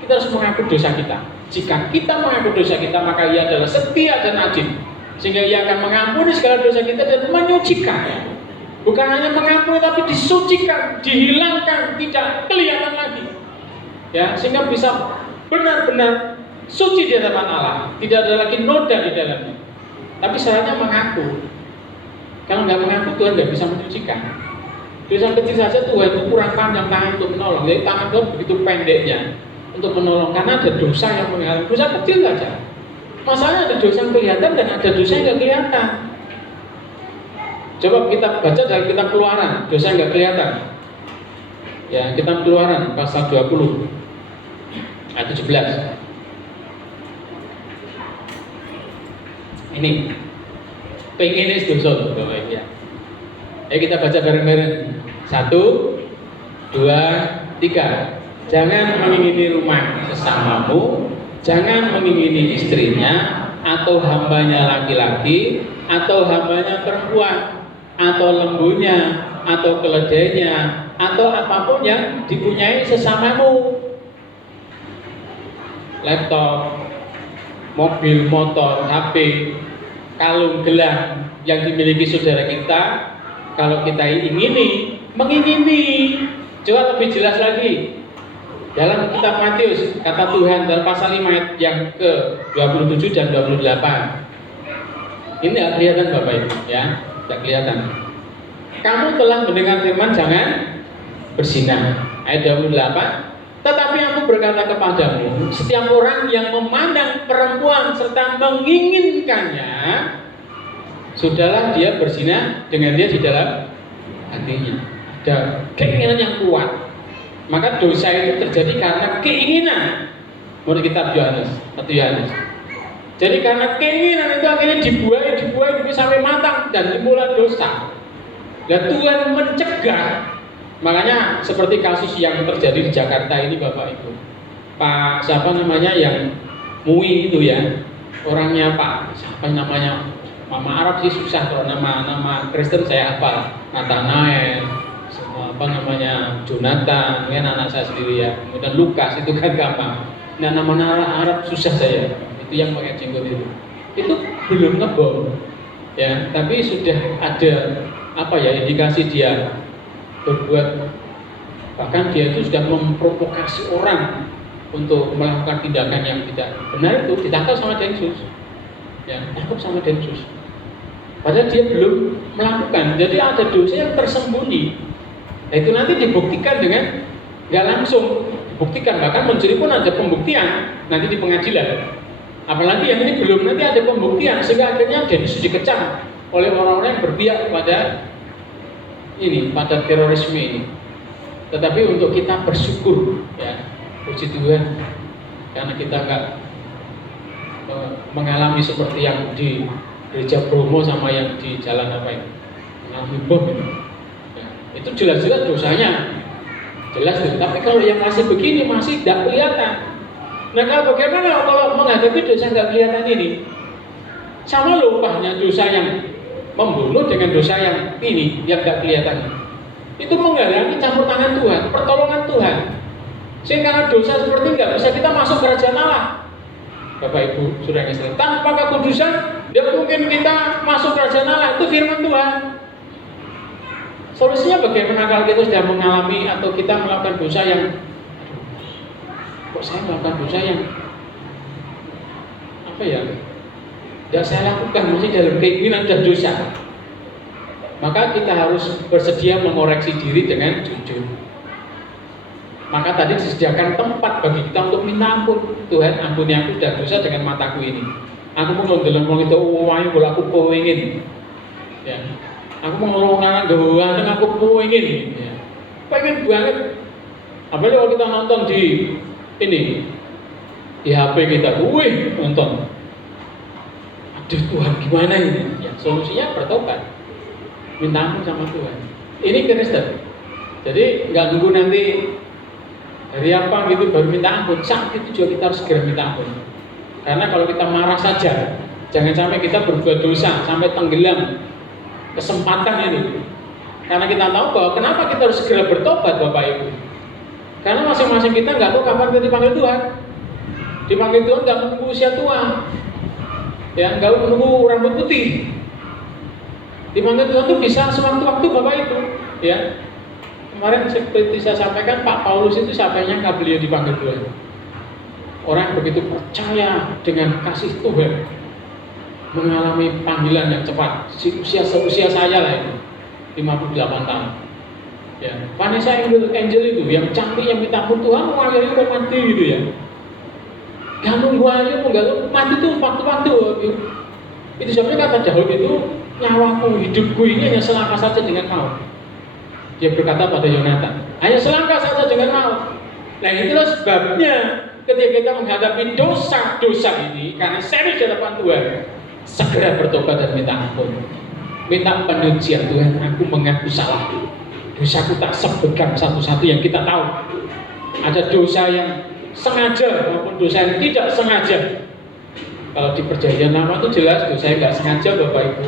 Kita harus mengaku dosa kita. Jika kita mengaku dosa kita, maka Ia adalah setia dan adil, sehingga Ia akan mengampuni segala dosa kita dan menyucikan. Bukan hanya mengampuni, tapi disucikan, dihilangkan, tidak kelihatan lagi. Ya, sehingga bisa benar-benar suci di hadapan Allah, tidak ada lagi noda di dalamnya. Tapi syaratnya mengaku. Kalau nggak mengaku, Tuhan nggak bisa menyucikan. Dosa kecil saja Tuhan itu kurang panjang tangan untuk menolong. Jadi tangan Tuhan begitu pendeknya untuk menolong, karena ada dosa yang menghalangi. Dosa kecil saja. Masalahnya ada dosa yang kelihatan dan ada dosa yang nggak kelihatan. Coba kita baca dalam kitab Keluaran, dosa yang nggak kelihatan. Ya, kitab Keluaran pasal 20 ayat 17. Ini pengen ini dosa Bapak Ibu ya. Ayo kita baca bareng-bareng. 1, 2, 3. Jangan mengingini rumah sesamamu, jangan mengingini istrinya, atau hambanya laki-laki, atau hambanya perempuan, atau lembunya, atau keledainya, atau apapun yang dipunyai sesamamu. Laptop, mobil, motor, HP, kalung, gelang yang dimiliki saudara kita, kalau kita ingini, mengingini. Coba lebih jelas lagi. Dalam kitab Matius, kata Tuhan dalam pasal 5 ayat yang ke-27 dan 28. Ini tidak kelihatan Bapak Ibu, ya, tidak kelihatan. Kamu telah mendengar firman jangan berzinah. Ayat 28. Tetapi aku berkata kepadamu, setiap orang yang memandang perempuan serta menginginkannya, sudahlah dia berzinah dengan dia di dalam hatinya. Ada keinginan yang kuat. Maka dosa itu terjadi karena keinginan. Menurut kitab Yohanes, 1 Yohanes. Jadi karena keinginan itu akhirnya dibuai sampai matang dan dimulai dosa. Dan Tuhan mencegah. Makanya seperti kasus yang terjadi di Jakarta ini Bapak Ibu. Pak siapa namanya yang MUI itu ya. Orangnya Pak siapa namanya? Mama Arab sih susah kalau nama Kristen saya hafal. Nathanael, semua apa namanya Jonathan, ini anak saya sendiri ya. Kemudian Lukas itu kan gampang. Nah nama Arab susah saya. Itu yang pakai jenggot itu belum ngebom ya, tapi sudah ada apa ya indikasi dia berbuat, bahkan dia itu sudah memprovokasi orang untuk melakukan tindakan yang tidak benar. Itu ditangkap sama Densus ya, ditangkap sama Densus padahal dia belum melakukan. Jadi ada dosa yang tersembunyi. Nah, itu nanti dibuktikan dengan nggak langsung dibuktikan, bahkan mencuri pun ada pembuktian nanti di pengadilan. Apalagi yang ini belum, nanti ada pembuktian sehingga akhirnya Densus dikecam oleh orang-orang yang berpihak kepada ini, pada terorisme ini. Tetapi untuk kita bersyukur ya, puji Tuhan, karena kita nggak mengalami seperti yang di gereja Bromo sama yang di jalan apa ini, mengalami bom itu. Ya, itu jelas-jelas dosanya, jelas tuh. Tapi kalau yang masih begini masih tidak kelihatan. Nah kalau bagaimana kalau menghadapi dosa nggak kelihatan ini? Sama lupanya dosa yang membunuh dengan dosa yang ini yang nggak kelihatan. Itu menghalangi campur tangan Tuhan, pertolongan Tuhan. Sehingga karena dosa seperti nggak bisa kita masuk kerajaan Allah. Bapak Ibu sudah ngesel. Tanpa kekudusan, tidak mungkin kita masuk kerajaan Allah. Itu firman Tuhan. Solusinya bagaimana kalau kita sudah mengalami atau kita melakukan dosa yang kok saya melakukan dosa yang apa ya tidak saya lakukan, masih dalam keinginan dan dosa. Maka kita harus bersedia mengoreksi diri dengan jujur. Maka tadi disediakan tempat bagi kita untuk minta ampun. Tuhan ampuni aku sudah dosa dengan mataku ini. Aku mau ngelong itu uangnya kalau aku pengen ya. Aku mau ngelong gawan aku pengen ya. Pengen banget. Apalagi kalau kita nonton di ini di HP kita, nonton. Aduh Tuhan gimana ini? Ya, solusinya bertobat, minta ampun sama Tuhan. Ini Kristen. Jadi nggak nunggu nanti hari apa gitu baru minta ampun. Saat itu juga kita harus segera minta ampun. Karena kalau kita marah saja, jangan sampai kita berbuat dosa sampai tenggelam kesempatan ini. Karena kita tahu bahwa kenapa kita harus segera bertobat Bapak Ibu. Karena masing-masing kita nggak tahu kapan kita dipanggil Tuhan. Dipanggil Tuhan nggak menunggu usia tua, ya nggak menunggu rambut putih. Dipanggil Tuhan itu bisa sewaktu-waktu Bapak Ibu. Ya kemarin seperti saya sampaikan Pak Paulus itu siapa yang nyangka beliau dipanggil Tuhan. Orang begitu percaya dengan kasih Tuhan, mengalami panggilan yang cepat. Usia saya lah itu 58 tahun. Ya, Vanessa Angel itu yang cantik yang minta ampun Tuhan, akhirnya mau mati gitu ya. Gak nunggu aja, nggak mati itu waktu-waktu. Itu sebabnya kata Daud itu, nyawaku, hidupku ini hanya selangkah saja dengan maut. Dia berkata pada Yonatan, hanya selangkah saja dengan maut. Nah itulah sebabnya ketika kita menghadapi dosa-dosa ini, karena serius di hadapan Tuhan, segera bertobat dan minta ampun. Minta penyucian Tuhan, aku mengaku salah. Dosaku tak sebutkan satu-satu yang kita tahu. Ada dosa yang sengaja maupun dosa yang tidak sengaja. Kalau di perjanjian lama itu jelas dosa yang nggak sengaja Bapak Ibu.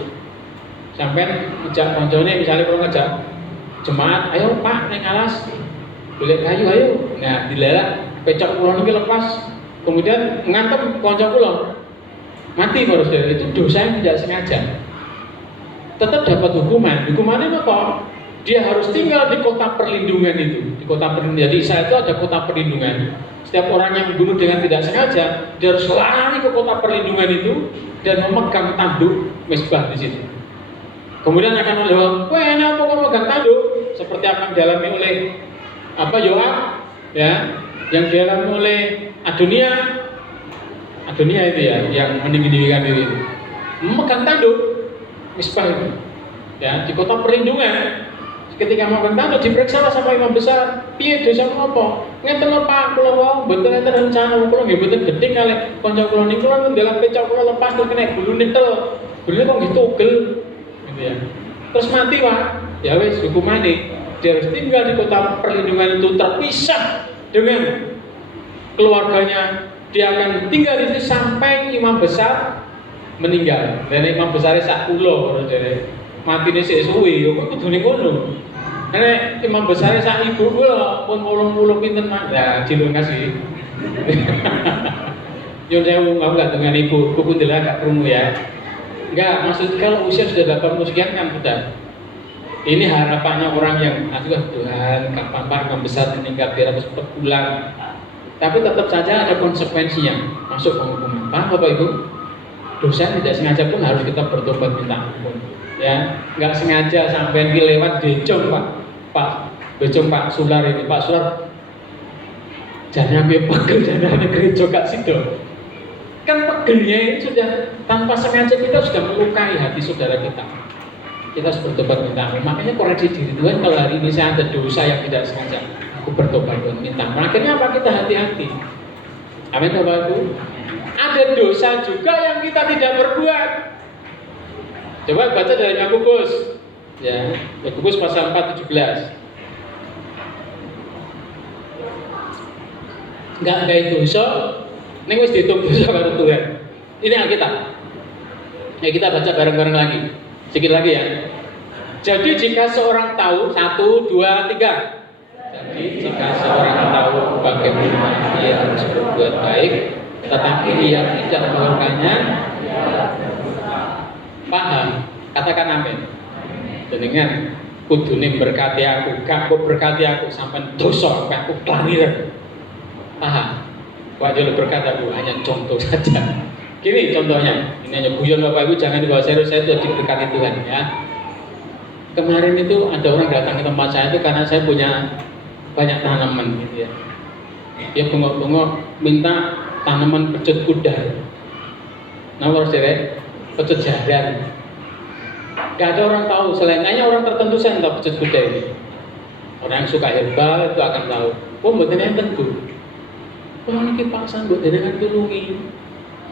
Sampai ngejak konconya misalnya kalau ngejak jemaat, ayo Pak naik alas, boleh kayu ayo. Nah dilelah, pecok kulon ini lepas, kemudian ngantem konco kulon, mati baru saudara. Itu dosa yang tidak sengaja. Tetap dapat hukuman. Hukumannya apa? dia harus tinggal di kota perlindungan itu. Di kota perlindungan. Jadi Israel itu ada kota perlindungan. Setiap orang yang membunuh dengan tidak sengaja, dia harus lari ke kota perlindungan itu dan memegang tanduk mezbah di situ. Kemudian akan oleh orang, wah enak kok memegang tanduk, seperti apa yang dialami oleh Yoab, ya, yang dialami oleh Adonia itu ya, yang meninggikan diri itu, memegang tanduk mezbah itu, ya, di kota perlindungan. Ketika memegang tanduk diperiksa sama imam besar, piye dosa apa? Ngeten lho Pak, kula wau mboten enten rencana, kula nggih mboten gedhe kalih kanca kula niku kula ndelok pecok kula lepas terus kena bulune tel. Bulune kok nggih tugel. Gitu ya. Terus mati Pak. Ya wis hukumane dia harus tinggal di kota perlindungan itu terpisah dengan keluarganya. Dia akan tinggal di situ sampai imam besar meninggal. Dan imam besarnya sak kula terus dhewe. Matine sik suwi, yo kok kudune ngono. Nek imam besarnya sak ibu kula pun 80 pinten Mas. Ya dilungas sih. Yo saya mau enggak dengan ibu, buku ndelok agak krungu ya. Enggak, maksud kalau usia sudah 80 sekian kan sudah. Ini harapannya orang yang aduh Tuhan, kapan Pak imam besar meninggal biar harus pulang. Tapi tetap saja ada konsekuensinya, masuk penghukuman. Paham Bapak Ibu? Dosa tidak sengaja pun harus kita bertobat minta ampun. Ya, nggak sengaja sampai lewat becong Pak Sular ini, Pak Sular jangan pegel, jangan ada gereja Kak Sido. Kan pegelnya ini sudah tanpa sengaja kita sudah melukai hati saudara kita. Kita harus bertobat minta ampun. Makanya koreksi diri Tuhan, kalau hari ini saya ada dosa yang tidak sengaja, aku bertobat dan minta ampun. Akhirnya apa? Kita hati-hati. Amin Bapak Ibu. Ada dosa juga yang kita tidak berbuat. Coba baca dari Yakobus, ya, Yakobus pasal 4:17. Enggak dosa, ini wis dihitung dosa karo Tuhan. Ini Alkitab. Ya kita baca bareng-bareng lagi. Sedikit lagi ya. Jadi jika seorang tahu 1, 2, 3. Jadi jika seorang tahu bagaimana ia harus berbuat baik, tetapi ia tidak melakukannya, paham, katakan amin. Dengan kudune berkati aku, gak berkati aku sampai dosa, gak aku kelahiran. Paham? Wajib berkata aku hanya contoh saja. Gini contohnya, ini hanya guyon Bapak Ibu, jangan dibawa serius, saya sudah diberkati Tuhan ya. Kemarin itu ada orang datang ke tempat saya itu karena saya punya banyak tanaman gitu ya. Dia bengok-bengok minta tanaman pecut kuda. Nah, harus pecut jaran. Gak ada orang tahu, selain hanya orang tertentu saya tahu pecut kuda ini. Orang yang suka herbal itu akan tahu. Oh, mboten enten tentu. Kalau niki paksa mbok dengan tulungi.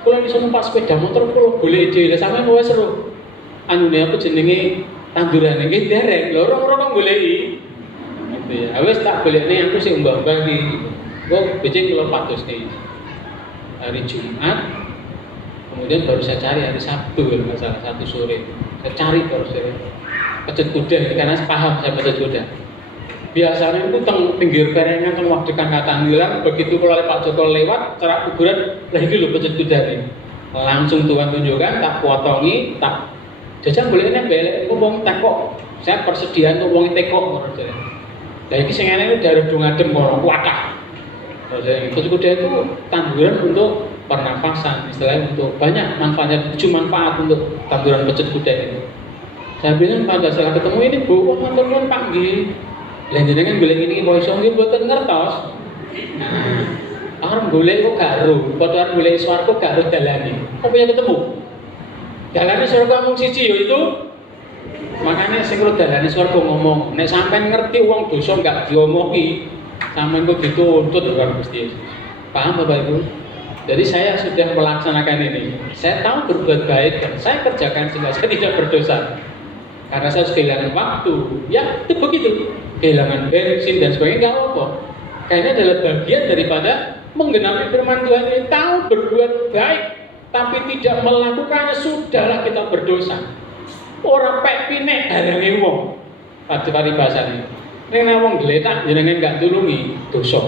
Kalau bisa numpak sepeda motor kalau boleh dhewe sampean luwih seru. Anune apa jenenge tandurane nggih derek. Lho ora goleki. Gitu ya. Wis tak golekne aku sing mbah-mbah iki. Kok becik kula patusne. Hari Jumat kemudian baru saya cari hari Sabtu kalau nggak salah, Sabtu sore saya cari baru sore pecut kuda karena paham saya pecut kuda. Biasanya itu pinggir perengan kan waktu kangkatan hilang begitu kalau Pak Joko lewat cara kuburan lagi lo pecut kuda nih langsung Tuhan tunjukkan tak potongi tak jajang boleh ini belek ngomong tekok saya persediaan ngomongin tekok menurut saya. Nah ini sengaja itu dari dungadem orang kuatah. Pecut kuda itu tanduran untuk pernafasan, istilahnya untuk banyak manfaatnya, 7 manfaat untuk tanduran pecut kuda ini. Saya bilang pada saat ketemu ini bu, teman Pak G, lanjutnya bilang ini boysong ini buatan ngertos. Orang boleh kok garu, potongan boleh suara kok garu dalani. Kok punya ketemu? Dalani suara ngomong siji yo itu, makanya sing karo dalani suara ngomong. Nek sampean ngerti uang dosa nggak diomongi, sampean kok dituntut orang Gusti Yesus. Paham Bapak Ibu? Jadi saya sudah melaksanakan ini. Saya tahu berbuat baik dan saya kerjakan sehingga saya tidak berdosa. Karena saya harus kehilangan waktu. Ya itu begitu. Kehilangan bensin dan sebagainya nggak apa-apa. Karena ini adalah bagian daripada menggenapi firman Tuhan ini. Tahu berbuat baik, tapi tidak melakukannya sudahlah kita berdosa. Orang pek pinek harangi wong. Pada bahasanya. Ini wong geletak jenengan nggak tulungi dosa.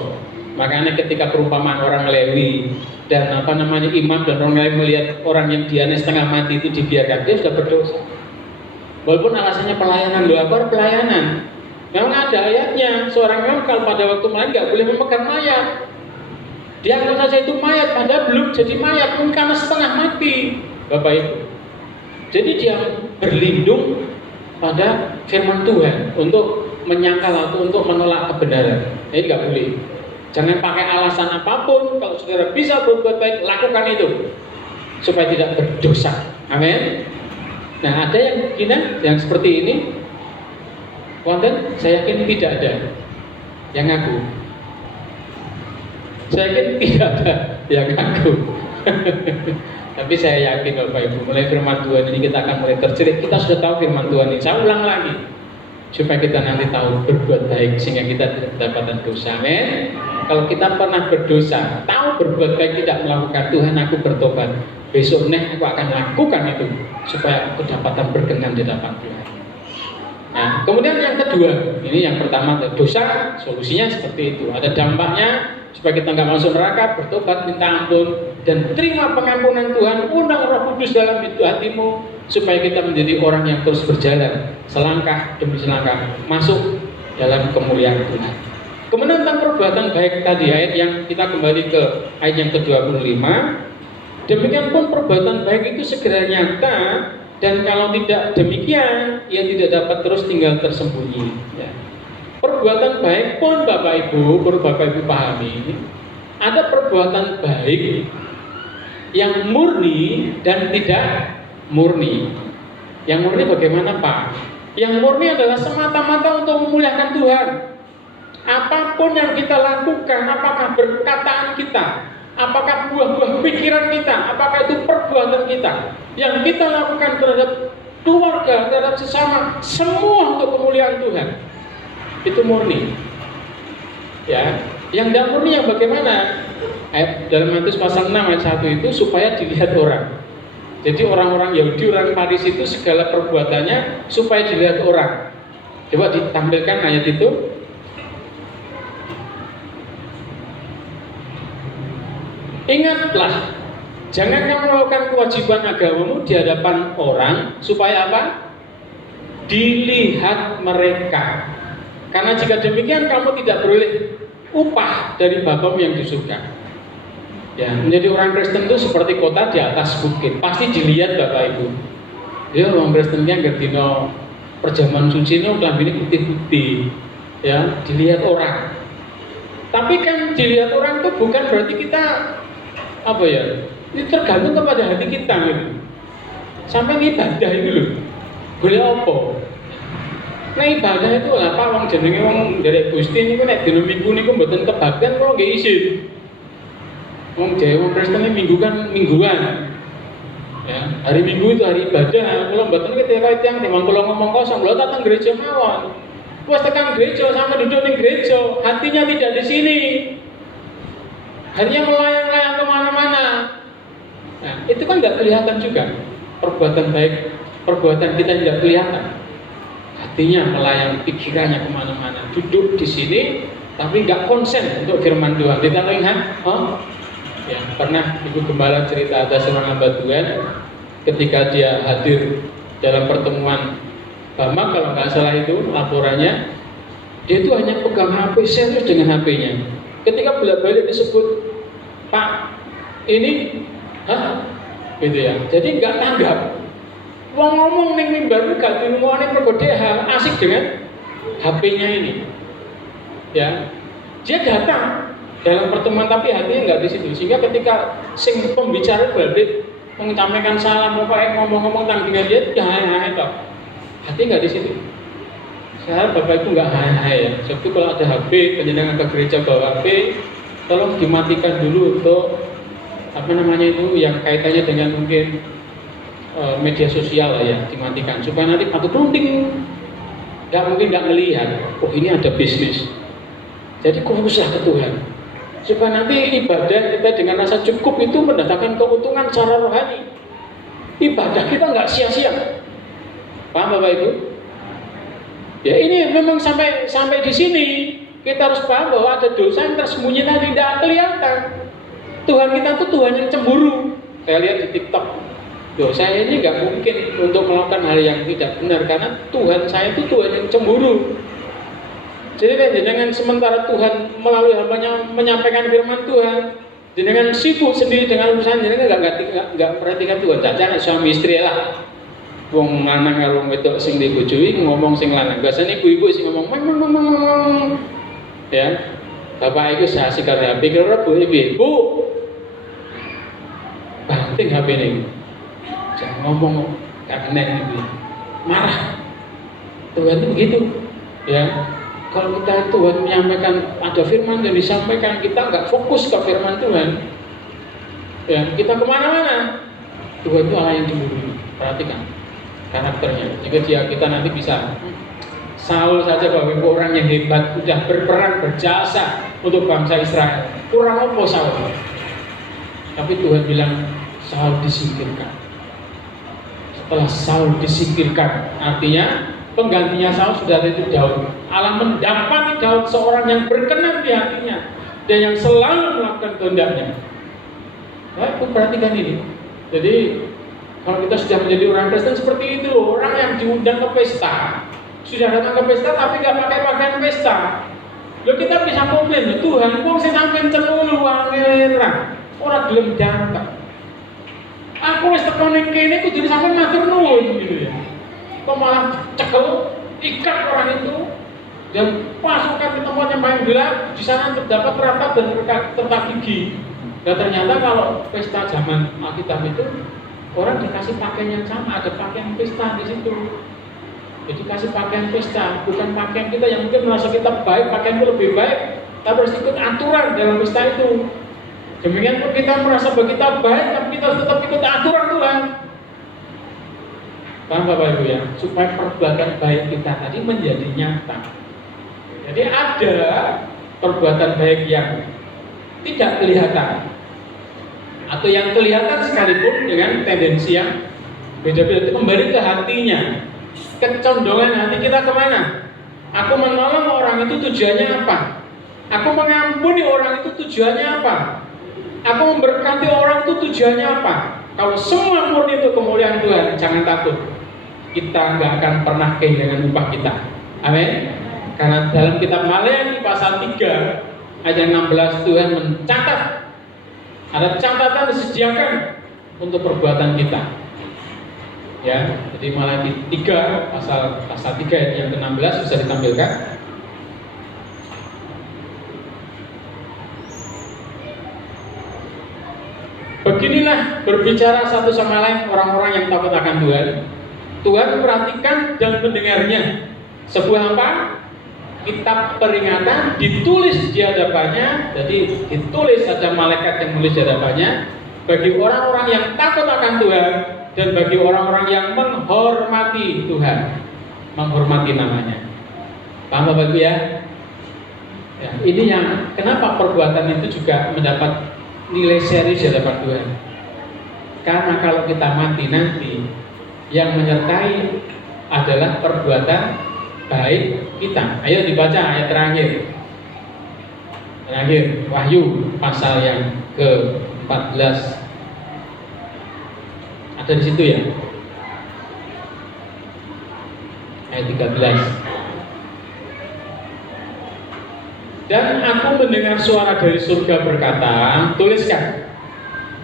Makanya ketika perumpamaan orang Lewi dan imam dan orang lain melihat orang yang diane setengah mati itu dibiarkan, dia sudah berdosa. Walaupun alasannya pelayanan, loh apa pelayanan? Memang ada ayatnya, seorang imam kalau pada waktu melayani nggak boleh memegang mayat. Dianggap saja itu mayat, padahal belum jadi mayat, mungkin karena setengah mati, Bapak Ibu. Jadi dia berlindung pada firman Tuhan untuk menyangkal atau untuk menolak kebenaran. Ini nggak boleh. Jangan pakai alasan apapun. Kalau saudara bisa berbuat baik, lakukan itu supaya tidak berdosa. Amin. Nah, ada yang gini, yang seperti ini. Wonten, saya yakin tidak ada yang ngaku. Saya yakin tidak ada yang ngaku. Tapi saya yakin Bapak Ibu, mulai firman Tuhan ini kita akan mulai tercerit. Kita sudah tahu firman Tuhan ini. Saya ulang lagi supaya kita nanti tahu berbuat baik sehingga kita tidak mendapatkan dosa. Amin. Kalau kita pernah berdosa, tahu berbuat baik tidak melakukan, Tuhan aku bertobat, besok aku akan lakukan itu supaya kedapatan berkenan di hadapan Tuhan. Nah, kemudian yang kedua, ini yang pertama dosa, solusinya seperti itu. Ada dampaknya supaya kita nggak masuk neraka, bertobat, minta ampun, dan terima pengampunan Tuhan. Undang Roh Kudus dalam hatimu supaya kita menjadi orang yang terus berjalan selangkah demi selangkah masuk dalam kemuliaan Tuhan. Kemudian tentang perbuatan baik tadi, ayat yang kita kembali ke ayat yang ke-25. Demikian pun perbuatan baik itu segera nyata, dan kalau tidak demikian, ia tidak dapat terus tinggal tersembunyi. Ya. Perbuatan baik pun Bapak Ibu, perlu Bapak Ibu pahami, ada perbuatan baik yang murni dan tidak murni. Yang murni bagaimana Pak? Yang murni adalah semata-mata untuk memuliakan Tuhan. Apapun yang kita lakukan, apakah perkataan kita, apakah buah-buah pikiran kita, apakah itu perbuatan kita, yang kita lakukan terhadap keluarga, terhadap sesama, semua untuk kemuliaan Tuhan, itu murni. Ya, yang tidak murni yang bagaimana? Dalam Matius pasal 6 ayat 1 itu supaya dilihat orang. Jadi orang-orang Yahudi, orang Farisi itu segala perbuatannya supaya dilihat orang. Coba ditampilkan ayat itu. Ingatlah, jangan kamu melakukan kewajiban agamamu di hadapan orang supaya apa? Dilihat mereka. Karena jika demikian kamu tidak beroleh upah dari Bapamu yang di surga. Ya, menjadi orang Kristen itu seperti kota di atas bukit, pasti dilihat Bapak Ibu. Ya, orang Kristennya ngertino perjamuan suci ini klambine putih-putih, ya, dilihat orang. Tapi kan dilihat orang itu bukan berarti kita apa ya? Ini tergantung kepada hati kita gitu. Sampai ibadah itu loh, boleh apa? Nah ibadah itu apa? Wong jenenge wong dari Gusti niku nek dina Minggu niku mboten kebaktian kula nggih izin. Wong Jawa Kristen minggu kan mingguan. Ya, hari Minggu itu hari ibadah. Kula mboten ketika tiyang timang kula ngomong kosong, lho datang gereja mawon. Wes tekan gereja sama duduk ning gereja, hatinya tidak di sini. Hanya melayang-layang kemana-mana. Nah, itu kan nggak kelihatan juga. Perbuatan baik, perbuatan kita tidak kelihatan. Hatinya melayang, pikirannya kemana-mana. Duduk di sini, tapi nggak konsen untuk firman Tuhan. Kita lihat, ya, pernah Ibu Gembala cerita ada seorang hamba Tuhan ketika dia hadir dalam pertemuan Bama, kalau nggak salah itu laporannya, dia itu hanya pegang HP, serius dengan HP-nya. Ketika bolak-balik disebut Pak, ini, gitu ya. Jadi nggak tanggap. Wong ngomong ning mimbar gak dirungokne mergo dia asik dengan HP-nya ini. Ya, dia datang dalam pertemuan tapi hatinya nggak di situ. Sehingga ketika sing pembicara balik menyampaikan salam, ngomong-ngomong tentang dia, ya hai toh. Hati nggak di situ. Saya Bapak itu nggak hai ya. Sebab kalau ada HP, penjenengan ke gereja bawa HP, tolong dimatikan dulu untuk apa namanya itu yang kaitannya dengan mungkin media sosial lah ya, dimatikan supaya nanti patut tunting. Mungkin nggak melihat, oh ini ada bisnis. Jadi fokuslah ke Tuhan. Supaya nanti ibadah kita dengan rasa cukup itu mendatangkan keuntungan secara rohani. Ibadah kita nggak sia-sia. Paham Bapak Ibu? Ya ini memang sampai di sini kita harus paham bahwa ada dosa yang tersembunyi dan tidak kelihatan. Tuhan kita tuh Tuhan yang cemburu. Saya lihat di TikTok Loh, saya ini nggak mungkin untuk melakukan hal yang tidak benar karena Tuhan saya itu Tuhan yang cemburu. Jadi kan dengan sementara Tuhan melalui hambanya menyampaikan firman Tuhan, dengan sibuk sendiri dengan urusan jenengan nggak perhatikan Tuhan. Caca suami istri lah. Wong lanang karo wedok sing dibojoi ngomong sing lanang. Biasanya ibu-ibu sing ngomong meng. Ya. Bapak iku sasi karo HP karo Bu ibu. Banting HP ini. Jangan ngomong karena itu marah. Tuhan itu begitu. Ya. Kalau kita Tuhan menyampaikan ada firman yang disampaikan, kita nggak fokus ke firman Tuhan. Ya, kita kemana-mana. Tuhan itu Allah yang cemburu. Perhatikan karakternya. Jika kita nanti bisa Saul saja bahwa orang yang hebat sudah berperang berjasa untuk bangsa Israel. Kurang apa Saul? Tapi Tuhan bilang Saul disingkirkan. Setelah Saul disingkirkan, artinya penggantinya Saul sudah ada itu Daud. Allah mendapati Daud seorang yang berkenan di hatinya dan yang selalu melakukan kehendaknya. Nah, perhatikan ini. Jadi kalau kita sudah menjadi orang Kristen seperti itu, orang yang diundang ke pesta, sudah datang ke pesta tapi nggak pakai pakaian pesta. Loh, kita bisa komplain, Tuhan, kok saya sampai celulu wangira, orang belum datang. Aku wis teko ning kene kudu sampai matur nuwun gitu ya. Kok malah cekel ikat orang itu dan pasukan ke tempatnya main bola, di sana terdapat rata dan tetap gigi. Dan ternyata kalau pesta zaman Alkitab itu orang dikasih pakaian yang sama, ada pakaian pesta di situ. Jadi kasih pakaian pesta, bukan pakaian kita yang mungkin merasa kita baik, pakaian itu lebih baik, tapi harus ikut aturan dalam pesta itu. Demikian pun kita merasa bahwa kita baik, tapi kita harus tetap ikut aturan Tuhan. Paham Bapak Ibu ya? Supaya perbuatan baik kita tadi menjadi nyata. Jadi ada perbuatan baik yang tidak kelihatan, atau yang kelihatan sekalipun dengan tendensi yang beda-beda. Itu kembali ke hatinya. Kecondongan hati kita kemana? Aku menolong orang itu tujuannya apa? Aku mengampuni orang itu tujuannya apa? Aku memberkati orang itu tujuannya apa? Kalau semua murni itu kemuliaan Tuhan, jangan takut. Kita nggak akan pernah kehilangan upah kita. Amin. Karena dalam kitab Maleakhi pasal 3 ayat 16 Tuhan mencatat, ada catatan disediakan untuk perbuatan kita. Ya, jadi Maleakhi 3 pasal 3 ayat yang ke-16 bisa ditampilkan. Beginilah berbicara satu sama lain orang-orang yang takut akan Tuhan. Tuhan memperhatikan dan mendengarnya. Sebuah apa? Kitab peringatan ditulis di hadapannya. Jadi ditulis, ada malaikat yang menulis di hadapannya bagi orang-orang yang takut akan Tuhan dan bagi orang-orang yang menghormati Tuhan, menghormati namanya. Paham Bapak Ibu ya? Ya, ini yang kenapa perbuatan itu juga mendapat nilai serius di hadapan Tuhan. Karena kalau kita mati nanti, yang menyertai adalah perbuatan baik kita. Ayo dibaca ayat terakhir. Wahyu pasal yang ke-14. Ada di situ ya. Ayat 13. Dan aku mendengar suara dari surga berkata, tuliskan,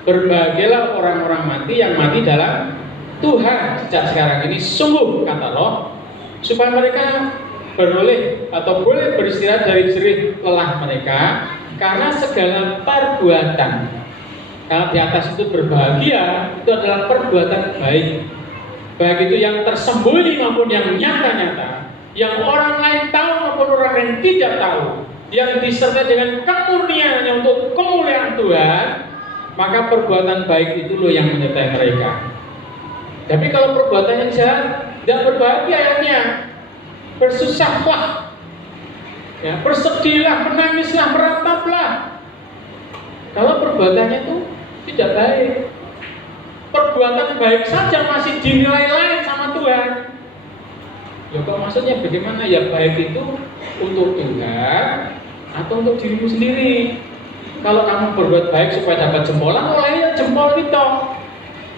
berbahagialah orang-orang mati yang mati dalam Tuhan sejak sekarang ini, sungguh kata Roh, supaya mereka beroleh atau boleh beristirahat dari jerih lelah mereka, karena segala perbuatan, kalau di atas itu berbahagia, itu adalah perbuatan baik, baik itu yang tersembunyi maupun yang nyata-nyata, yang orang lain tahu maupun orang lain tidak tahu, yang disertai dengan kemurnian untuk kemuliaan Tuhan, maka perbuatan baik itu loh yang menyertai mereka. Tapi kalau perbuatan yang jahat, tidak berbahagia ayatnya, bersusahlah, ya, bersedihlah, menangislah, merataplah. Kalau perbuatannya itu tidak baik, perbuatan baik saja masih dinilai lain sama Tuhan. Ya kok maksudnya bagaimana? Ya baik itu untuk Tuhan atau untuk dirimu sendiri. Kalau kamu berbuat baik supaya dapat jempolan, olehnya jempol kita.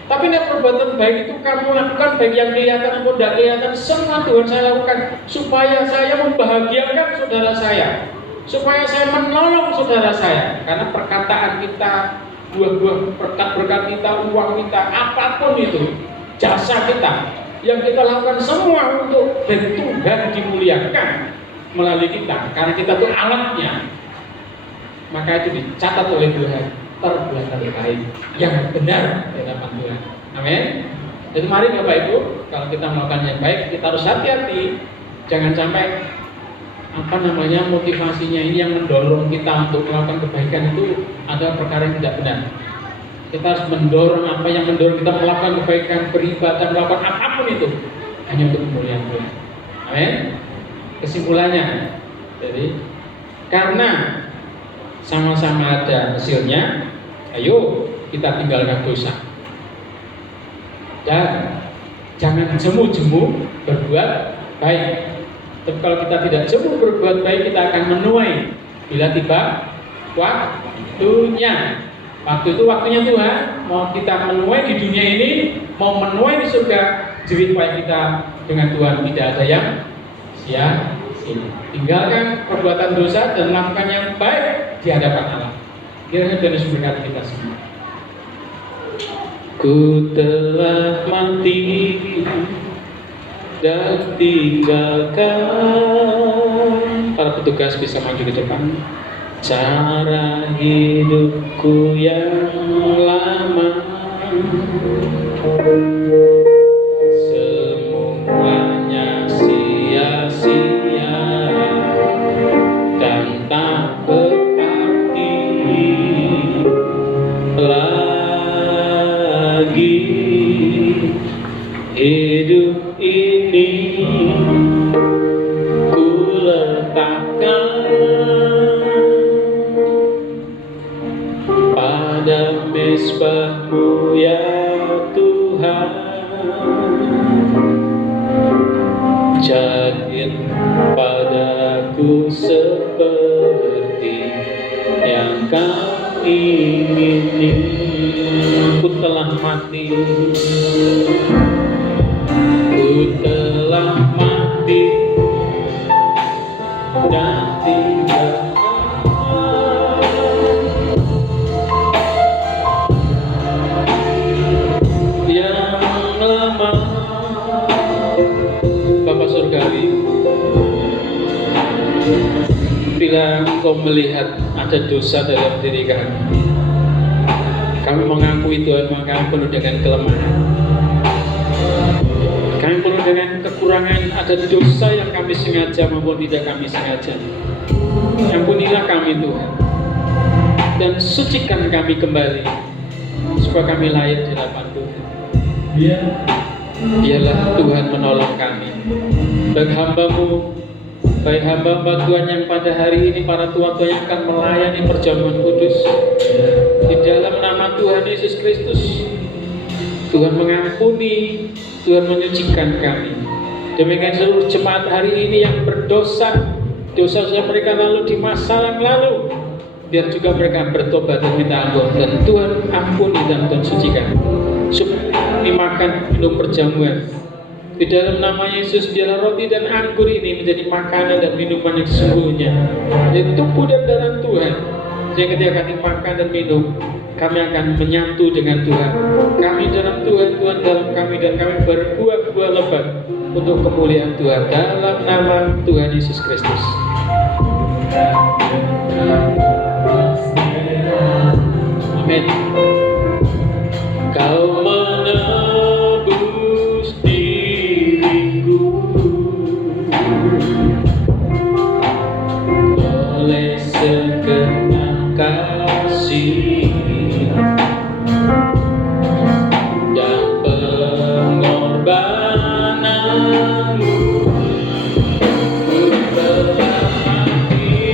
Tapi nek perbuatan baik itu kamu lakukan, baik yang kelihatan maupun tidak kelihatan, semua Tuhan saya lakukan supaya saya membahagiakan saudara saya, supaya saya menolong saudara saya. Karena perkataan kita, buah-buah berkat-berkat kita, uang kita, apapun itu, jasa kita, yang kita lakukan semua untuk Tuhan dimuliakan melalui kita, karena kita itu alatnya. Maka itu dicatat oleh Tuhan, perbuatan baik yang benar di hadapan Tuhan. Amin. Jadi mari Bapak Ibu, kalau kita melakukan yang baik, kita harus hati-hati. Jangan sampai motivasinya ini yang mendorong kita untuk melakukan kebaikan itu adalah perkara yang tidak benar. Kita harus mendorong apa yang mendorong kita melakukan kebaikan, beribadah, melakukan apapun itu hanya untuk kemuliaan Tuhan. Amin. Kesimpulannya, jadi karena sama-sama ada hasilnya, ayo kita tinggalkan dosa dan jangan jemu-jemu berbuat baik. Tapi kalau kita tidak jemu berbuat baik, kita akan menuai bila tiba waktunya. Waktu itu waktunya Tuhan mau kita menuai di dunia ini, mau menuai di surga. Jadi supaya kita dengan Tuhan tidak ada yang sia-sia. Tinggalkan perbuatan dosa dan melakukan yang baik di hadapan Allah. Kiranya Tuhan Yesus berkati kita semua. Ku telah mati dan tinggalkan. Para petugas bisa maju ke depan. Cara hidupku yang lama, semuanya sia-sia dan tak berarti lagi. Hidup ini ku letakkan pada mezbah-Mu ya Tuhan. Jadikan padaku seperti yang Kau ingini. Ku telah mati, ku telah mati dan tinggalkan yang lama. Bapa Surgawi, bila Engkau melihat ada dosa dalam diri kami mengakui Tuhan, maka kami penuh dengan kelemahan, kami penuh dengan kekurangan, ada dosa yang kami sengaja maupun tidak kami sengaja. Ampunilah kami Tuhan, dan sucikan kami kembali, supaya kami layak di hadapan Tuhan. Biarlah Tuhan menolong kami, baik hamba-Mu, baik hamba-hamba Tuhan yang pada hari ini, para tuan-tuan yang akan melayani perjamuan kudus. Di dalam nama Tuhan Yesus Kristus, Tuhan mengampuni, Tuhan menyucikan kami. Demikian seluruh jemaat hari ini yang berdosa, dosa-dosa mereka lalu di masa yang lalu, biar juga mereka bertobat dan minta ampun, dan Tuhan ampuni dan Tuhan sucikan. Supaya dimakan minum perjamuan di dalam nama Yesus, biarlah roti dan anggur ini menjadi makanan dan minuman yang sesungguhnya, yaitu tubuh dan darah Tuhan. Sehingga ketika kami makan dan minum, kami akan menyatu dengan Tuhan. Kami dalam Tuhan, Tuhan dalam kami, dan kami berbuah-buah lebat untuk kemuliaan Tuhan. Dalam nama Tuhan Yesus Kristus. Amin. Kau menebus diriku oleh segenap kasih dan pengorbananmu. Ku telah mati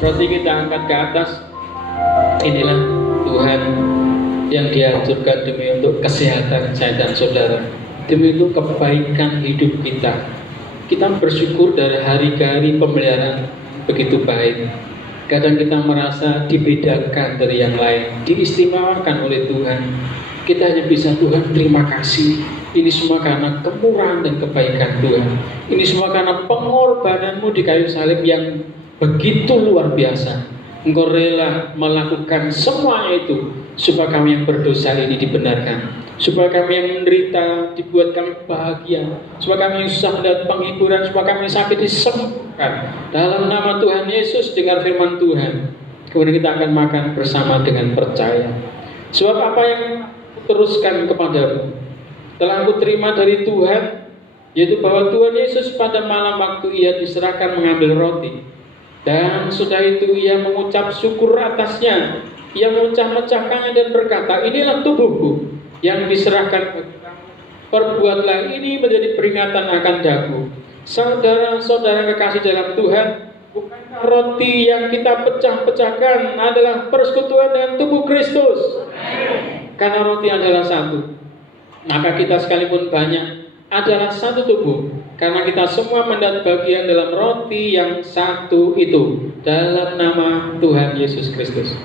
Roti kita angkat ke atas. Inilah Tuhan yang dihancurkan demi untuk kesehatan saya dan saudara, demi untuk kebaikan hidup kita. Kita bersyukur dari hari ke hari pemeliharaan begitu baik. Kadang kita merasa dibedakan dari yang lain, diistimewakan oleh Tuhan. Kita hanya bisa, Tuhan terima kasih. Ini semua karena kemurahan dan kebaikan Tuhan. Ini semua karena pengorbananmu di kayu salib yang begitu luar biasa. Engkau rela melakukan semuanya itu supaya kami yang berdosa ini dibenarkan, supaya kami yang menderita dibuat kami bahagia, supaya kami yang susah mendapat penghiburan, supaya kami yang sakit disembuhkan. Dalam nama Tuhan Yesus, dengar firman Tuhan. Kemudian kita akan makan bersama dengan percaya. Sebab apa yang teruskan kepadamu telah aku terima dari Tuhan, yaitu bahwa Tuhan Yesus pada malam waktu ia diserahkan mengambil roti, dan sudah itu ia mengucap syukur atasnya. Ia memecah-mecahkannya dan berkata, inilah tubuhku yang diserahkan bagi kamu. Perbuatlah ini menjadi peringatan akan daku. Saudara-saudara kekasih dalam Tuhan, bukankah roti yang kita pecah-pecahkan adalah persekutuan dengan tubuh Kristus? Karena roti adalah satu, maka kita sekalipun banyak adalah satu tubuh, karena kita semua mendapat bagian dalam roti yang satu itu, dalam nama Tuhan Yesus Kristus.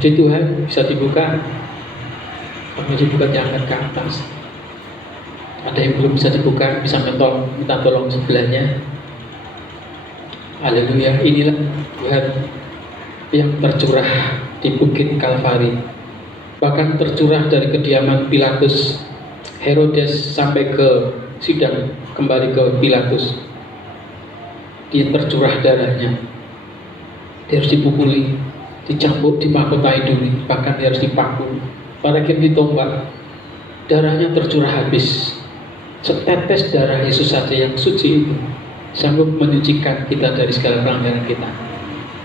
Puji Tuhan, bisa dibuka. Kami dibuka, diangkat ke atas. Ada yang belum bisa dibuka, bisa minta tolong sebelahnya. Haleluya. Inilah Tuhan yang tercurah di Bukit Kalvari, bahkan tercurah dari kediaman Pilatus. Herodes sampai ke sidang, kembali ke Pilatus. Dia tercurah darahnya. Dia harus dipukuli, dicambuk, dimahkotai dulu, bahkan dia harus dipaku, pada akhirnya ditombak. Darahnya tercurah habis. Setetes darah Yesus saja yang suci itu sanggup menyucikan kita dari segala pelanggaran kita.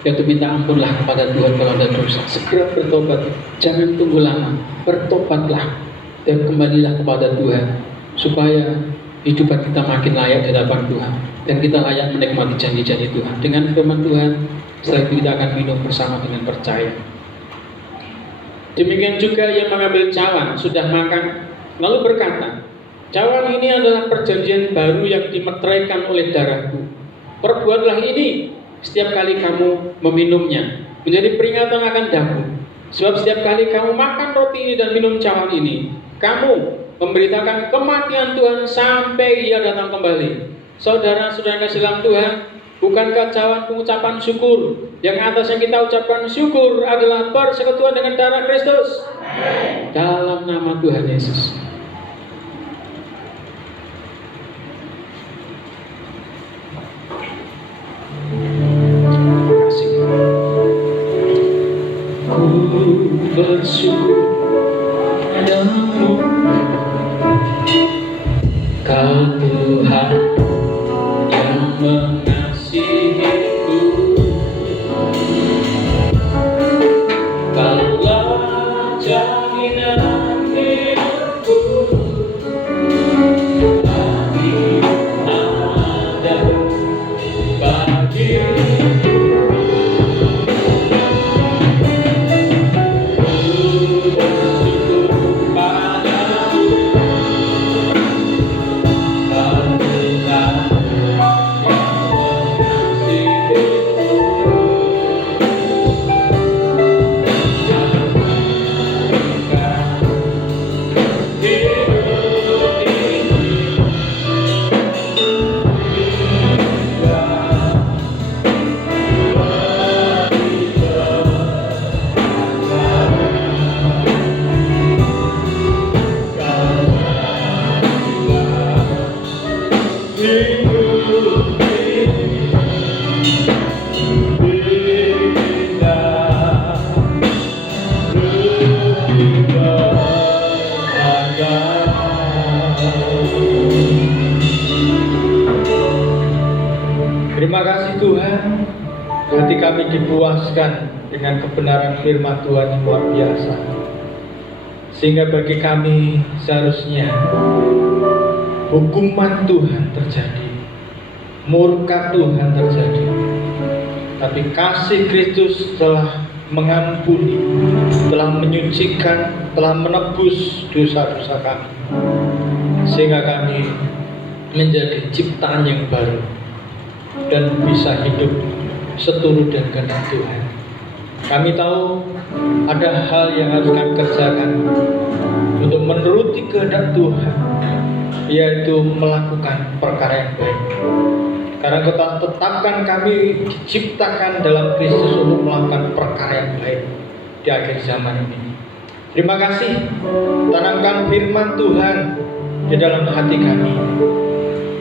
Yaitu minta ampunlah kepada Tuhan kalau ada dosa. Segera bertobat, jangan tunggu lama. Bertobatlah dan kembalilah kepada Tuhan, supaya hidupan kita makin layak di hadapan Tuhan, dan kita layak menikmati janji-janji Tuhan. Dengan firman Tuhan, setelah itu kita akan minum bersama dengan percaya. Demikian juga ia mengambil cawan, sudah makan, lalu berkata, cawan ini adalah perjanjian baru yang dimeteraikan oleh darahku. Perbuatlah ini setiap kali kamu meminumnya, menjadi peringatan akan daku. Sebab setiap kali kamu makan roti ini dan minum cawan ini, kamu memberitakan kematian Tuhan sampai ia datang kembali. Saudara-saudara kasih dalam Tuhan, bukankah cawan pengucapan syukur yang atasnya kita ucapkan syukur adalah persekutuan dengan darah Kristus? Dalam nama Tuhan Yesus. Bersyukur padamu, Kau Tuhan yang mengasihiku. Kaulah jaminan hidupku, lagi ada bagiku. Terima kasih Tuhan, hati kami dipuaskan dengan kebenaran firman Tuhan yang luar biasa. Sehingga bagi kami seharusnya hukuman Tuhan terjadi, murka Tuhan terjadi, tapi kasih Kristus telah mengampuni, telah menyucikan, telah menebus dosa-dosa kami, sehingga kami menjadi ciptaan yang baru dan bisa hidup seturut dengan kehendak Tuhan. Kami tahu ada hal yang harus kami kerjakan untuk menuruti kehendak Tuhan, yaitu melakukan perkara yang baik. Karena kita tetapkan kami diciptakan dalam Kristus untuk melakukan perkara yang baik di akhir zaman ini. Terima kasih, tanamkan firman Tuhan di dalam hati kami.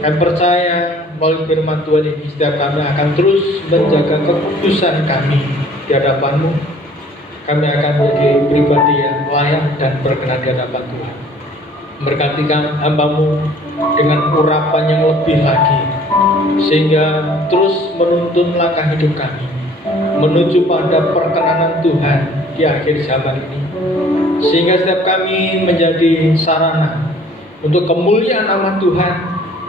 Kami percaya melalui firman Tuhan ini setiap kami akan terus menjaga kekudusan kami di hadapan-Mu. Kami akan menjadi pribadi yang layak dan berkenan di hadapan Tuhan. Berkati hamba-Mu dengan urapan yang lebih lagi, sehingga terus menuntun langkah hidup kami menuju pada perkenanan Tuhan di akhir zaman ini, sehingga setiap kami menjadi sarana untuk kemuliaan nama Tuhan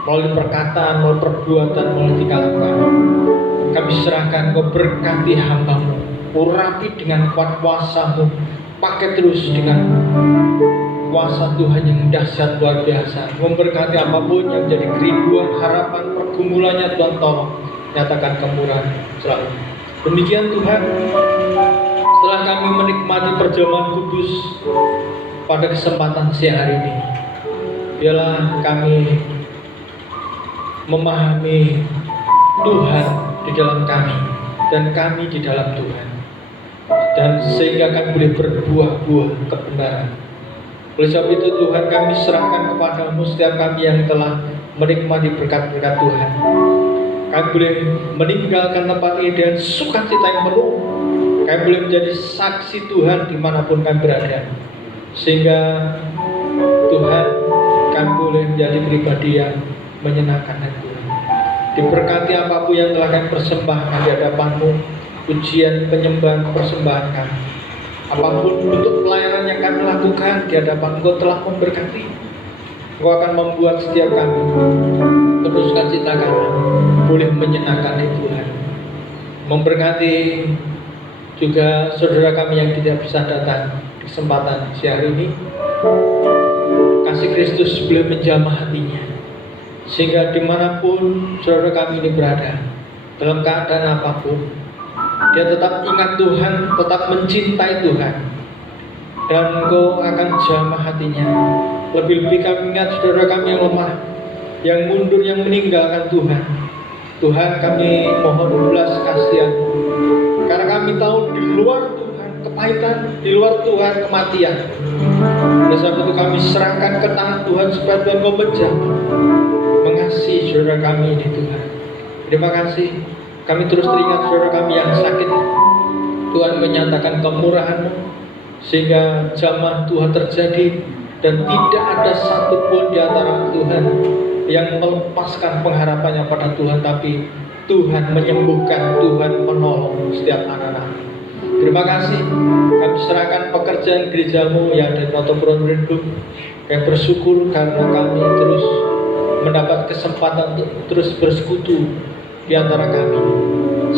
melalui perkataan, melalui perbuatan, melalui tingkah laku kami. Kami serahkan Kau, berkati hamba-Mu, urapi dengan kuat kuasa-Mu, pakai terus dengan kuasa Tuhan yang dahsyat luar biasa. Memberkati apapun yang menjadi kerinduan, harapan, pergumulannya, Tuhan tolong nyatakan kemurahan selalu. Demikian Tuhan, setelah kami menikmati perjamuan kudus pada kesempatan siang hari ini, biarlah kami memahami Tuhan di dalam kami dan kami di dalam Tuhan, dan sehingga kami boleh berbuah-buah kebenaran. Oleh sebab itu Tuhan, kami serahkan kepada-Mu setiap kami yang telah menikmati berkat-berkat Tuhan. Kami boleh meninggalkan tempat ini dengan sukacita yang penuh. Kami boleh menjadi saksi Tuhan dimanapun kami berada, sehingga Tuhan, kami boleh menjadi pribadi yang menyenangkan hati Tuhan. Diberkati apapun yang telah kami persembahkan di hadapan-Mu, pujian, penyembahan, persembahan kami, apapun bentuk pelayanan yang kami lakukan di hadapan Engkau telah memberkati. Engkau akan membuat setiap kami penuh sukacita karena boleh menyenangkan hati Tuhan. Memberkati juga saudara kami yang tidak bisa datang di kesempatan siang hari ini. Kasih Kristus boleh menjamah hatinya, sehingga dimanapun saudara kami ini berada, dalam keadaan apapun, dia tetap ingat Tuhan, tetap mencintai Tuhan, dan Engkau akan jamah hatinya. Lebih-lebih kami ingat saudara kami yang lemah, yang mundur, yang meninggalkan Tuhan. Tuhan, kami mohon belas kasihan-Mu, karena kami tahu di luar Tuhan kepahitan, di luar Tuhan kematian. Oleh sebab itu kami serahkan ke tangan Tuhan supaya Tuhan Kau menjamah, mengasihi saudara kami ini Tuhan. Terima kasih. Kami terus teringat saudara kami yang sakit. Tuhan menyatakan kemurahan-Mu, sehingga jamah Tuhan terjadi, dan tidak ada satupun di antara Tuhan yang melepaskan pengharapannya pada Tuhan, tapi Tuhan menyembuhkan, Tuhan menolong setiap anak-anak. Terima kasih. Kami serahkan pekerjaan gereja-Mu yang ada di Notobrun Rindu. Kami bersyukur karena kami terus mendapat kesempatan untuk terus bersekutu di antara kami,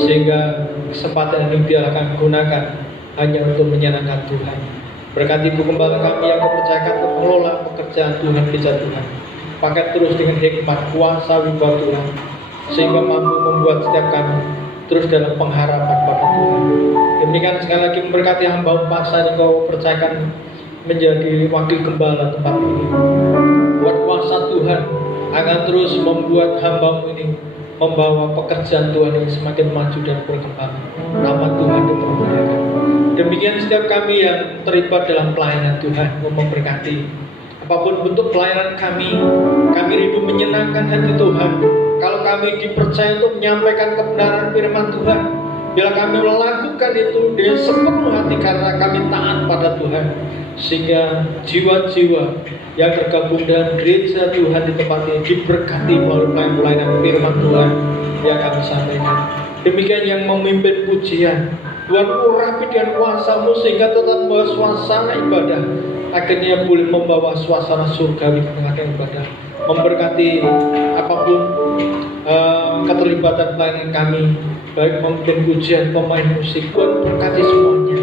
sehingga kesempatan ini biarlah kami gunakan hanya untuk menyenangkan Tuhan. Berkati Ibu Gembala kami yang mempercayakan untuk mengelola pekerjaan Tuhan, gereja Tuhan. Pakai terus dengan hikmat, kuasa, wibawa Tuhan, sehingga mampu membuat setiap kami terus dalam pengharapan pada Tuhan. Demikian sekali lagi memberkati hamba Pasar yang Kau percayakan menjadi wakil gembala tempat ini. Buat kuasa Tuhan akan terus membuat hamba-Mu ini membawa pekerjaan Tuhan yang semakin maju dan berkembang. Nama Tuhan dipermuliakan. Demikian setiap kami yang terlibat dalam pelayanan Tuhan, memberkati. Apapun bentuk pelayanan kami rindu menyenangkan hati Tuhan. Kalau kami dipercaya untuk menyampaikan kebenaran firman Tuhan, bila kami melakukan itu dengan sepenuh hati karena kami taat pada Tuhan, sehingga jiwa-jiwa yang tergabung dalam gereja Tuhan di tempat ini diberkati melalui pelayanan firman Tuhan yang kami sampaikan. Demikian yang memimpin pujian Tuhan urapi dengan kuasa-Mu sehingga tetap membawa suasana ibadah, akhirnya boleh membawa suasana surgawi ke tengah ibadah. Memberkati apapun keterlibatan pelayanan kami, baik memimpin pujian, pemain musik, Tuhan berkati semuanya.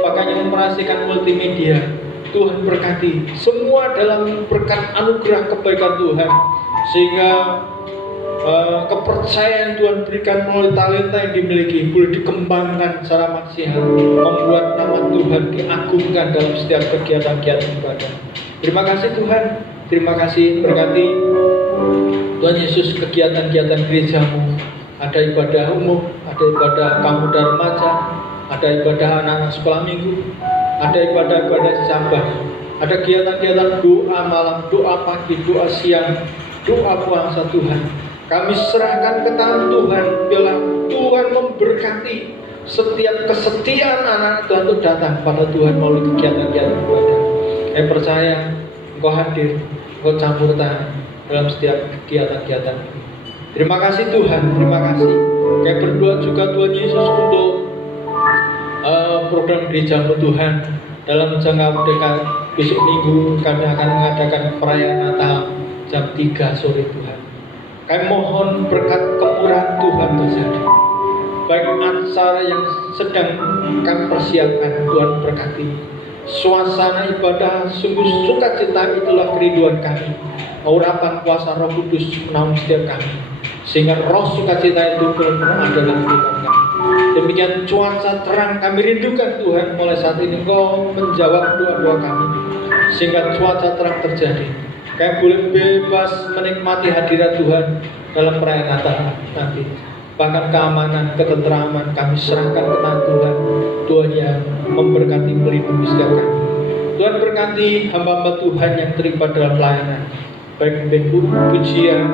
Bahkan yang memerhatikan multimedia, Tuhan berkati semua dalam berkat anugerah kebaikan Tuhan, sehingga kepercayaan Tuhan berikan melalui talenta yang dimiliki boleh dikembangkan secara maksimal, membuat nama Tuhan diagungkan dalam setiap kegiatan-kegiatan ibadah. Terima kasih Tuhan, terima kasih berkati Tuhan Yesus kegiatan-kegiatan gereja-Mu. Ada ibadah umum, ada ibadah pemuda remaja, ada ibadah anak-anak sekolah minggu, ada ibadah-ibadah sisambah, ada kegiatan-kegiatan doa malam, doa pagi, doa siang, doa puasa Tuhan. Kami serahkan ke tangan Tuhan, biarlah Tuhan memberkati setiap kesetiaan anak Tuhan untuk datang pada Tuhan melalui kegiatan-kegiatan ibadah. Saya percaya Engkau hadir, Engkau campur tangan dalam setiap kegiatan-kegiatan ini. Terima kasih Tuhan, terima kasih. Saya berdoa juga Tuhan Yesus untuk program gereja-Mu Tuhan. Dalam jangka dekat besok minggu kami akan mengadakan perayaan Natal jam 3 sore Tuhan. Kami mohon berkat kemurahan Tuhan terjadi. Baik acara yang sedang kami persiapkan, Tuhan berkati. Suasana ibadah sungguh sukacita, itulah kerinduan kami. Urapan kuasa Roh Kudus menaungi setiap kami, sehingga roh sukacita itu benar-benar ada dalam kehidupan kami. Demikian cuaca terang kami rindukan Tuhan. Mulai saat ini Engkau menjawab doa-doa kami, sehingga cuaca terang terjadi. Kami boleh bebas menikmati hadirat Tuhan dalam perayaan Natal nanti. Bahkan keamanan, ketenteraman kami serahkan ke tangan Tuhan. Tuhan yang memberkati, melindungi setiap kami. Tuhan berkati hamba-hamba Tuhan yang terlibat dalam pelayanan, baik pujian,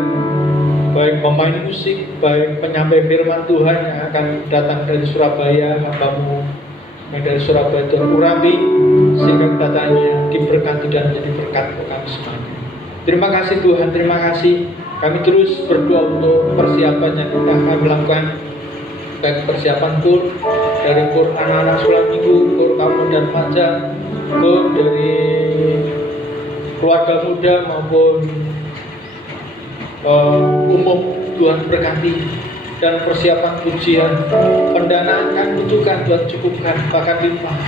baik pemain musik, baik penyampai firman Tuhan yang akan datang dari Surabaya, hamba-Mu yang dari Surabaya. Tuhan urapi sehingga kedatangannya diberkati dan menjadi berkat untuk kami semuanya. Terima kasih Tuhan, terima kasih. Kami terus berdoa untuk persiapan yang kita akan lakukan, baik persiapan kur dari kur anak-anak sekolah minggu, kur kamu dan remaja, kur dari keluarga muda maupun umum. Tuhan berkati. Dan persiapan pujian, pendanaan kami butuhkan, Tuhan cukupkan, bahkan limpah,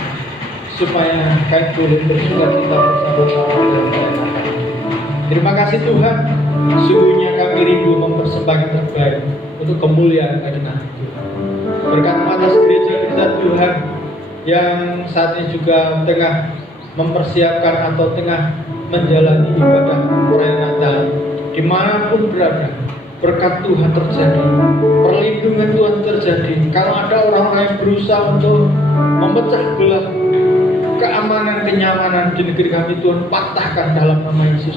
supaya kami boleh bersukacita bersama-sama dalam pelayanan kami. Terima kasih Tuhan, sungguhnya kami rindu mempersembahkan terbaik untuk kemuliaan kebenaran Tuhan. Berkat atas gereja-gereja Tuhan yang saat ini juga tengah mempersiapkan atau tengah menjalani ibadah perayaan Natal, dimanapun berada, berkat Tuhan terjadi, perlindungan Tuhan terjadi. Kalau ada orang-orang yang berusaha untuk memecah belah keamanan, kenyamanan di negeri kami, Tuhan patahkan dalam nama Yesus,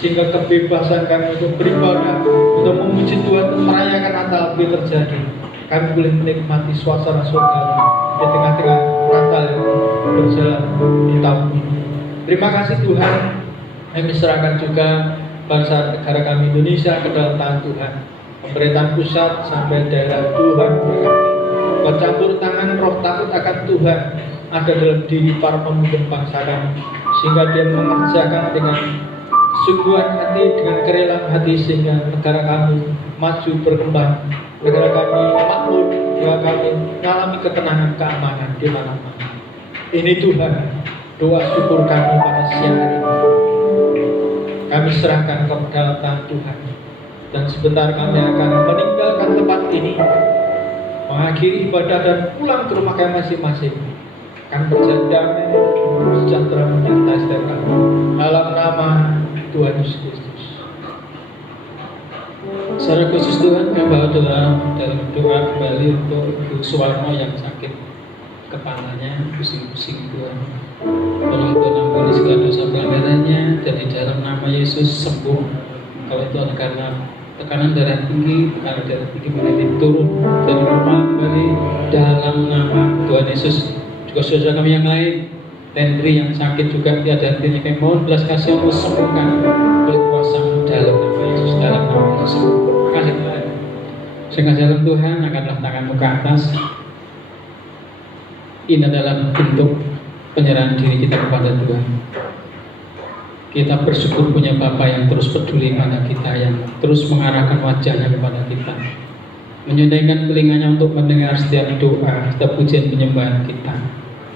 sehingga kebebasan kami untuk beribadah, untuk memuji Tuhan, untuk merayakan Natal boleh terjadi. Kami boleh menikmati suasana surga di tengah-tengah Natal yang berjalan di tahun ini. Terima kasih Tuhan. Kami serahkan juga bangsa negara kami Indonesia ke dalam tangan Tuhan. Pemerintahan pusat sampai daerah, Tuhan berkati. Bercampur tangan roh takut akan Tuhan ada dalam diri para pemimpin bangsa kami, sehingga dia mengerjakan dengan kesungguhan hati, dengan kerelaan hati, sehingga negara kami maju berkembang, negara kami makmur, negara kami mengalami ketenangan, keamanan di mana-mana. Ini Tuhan, doa syukur kami pada siang hari ini. Kami serahkan ke dalam tangan Tuhan, dan sebentar kami akan meninggalkan tempat ini, mengakhiri ibadah dan pulang ke rumah kami masing-masing. Akan berjalan damai, sejahtera menyertai setiap kami. Dalam nama Tuhan Yesus Kristus. Secara khusus Tuhan, kami bawa dalam doa kembali untuk Ibu Suwarno yang sakit kepalanya, pusing-pusing Tuhan. Tolong Tuhan ampuni segala dosa pelanggarannya, dan di dalam nama Yesus sembuh. Kalau itu ada karena tekanan darah tinggi, tekanan darah tinggi boleh turun dan normal kembali dalam nama Tuhan Yesus. Juga saudara kami yang lain, Henry yang sakit juga tiada hentinya, kami mohon belas kasih-Mu sembuhkan oleh kuasa-Mu dalam nama Yesus, dalam nama Yesus. Terima kasih Tuhan. Sehingga dalam Tuhan angkatlah tanganmu ke atas. Ini adalah bentuk penyerahan diri kita kepada Tuhan. Kita bersyukur punya Bapa yang terus peduli pada kita, yang terus mengarahkan wajahnya kepada kita, menyuntikkan telinganya untuk mendengar setiap doa, setiap pujian penyembahan kita,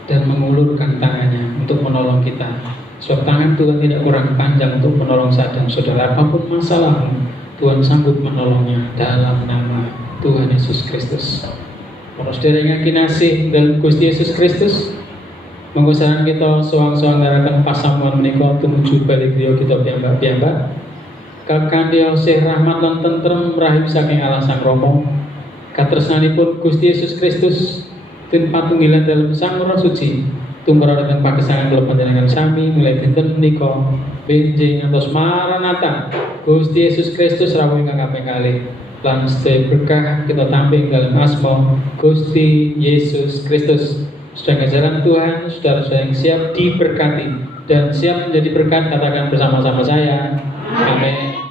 dan mengulurkan tangannya untuk menolong kita. Sebab tangan Tuhan tidak kurang panjang untuk menolong saya dan saudara. Apapun masalahmu, Tuhan sanggup menolongnya dalam nama Tuhan Yesus Kristus. Para saudara yang kinasih dalam Gusti Yesus Kristus, menggusaran kita soang-soang ngarakan pasamuan menika tumuju balik griya kita piyambak-piyambak. Kanthi sih rahmat lan tentrem rahim saking Allah Sang Rama. Katresnanipun Gusti Yesus Kristus tin patunggilan dalam Sang Roh Suci tumrap dhateng pagesangan kula panjenengan sami mulai dinten menika benjing ngantos maranatha. Gusti Yesus Kristus rawuh ingkang kaping kalih lan sedaya berkah kita tamping dalam asma Gusti Yesus Kristus. Sedang jalan Tuhan, saudara-saudara yang siap diberkati dan siap menjadi berkat, katakan bersama-sama saya. Amin.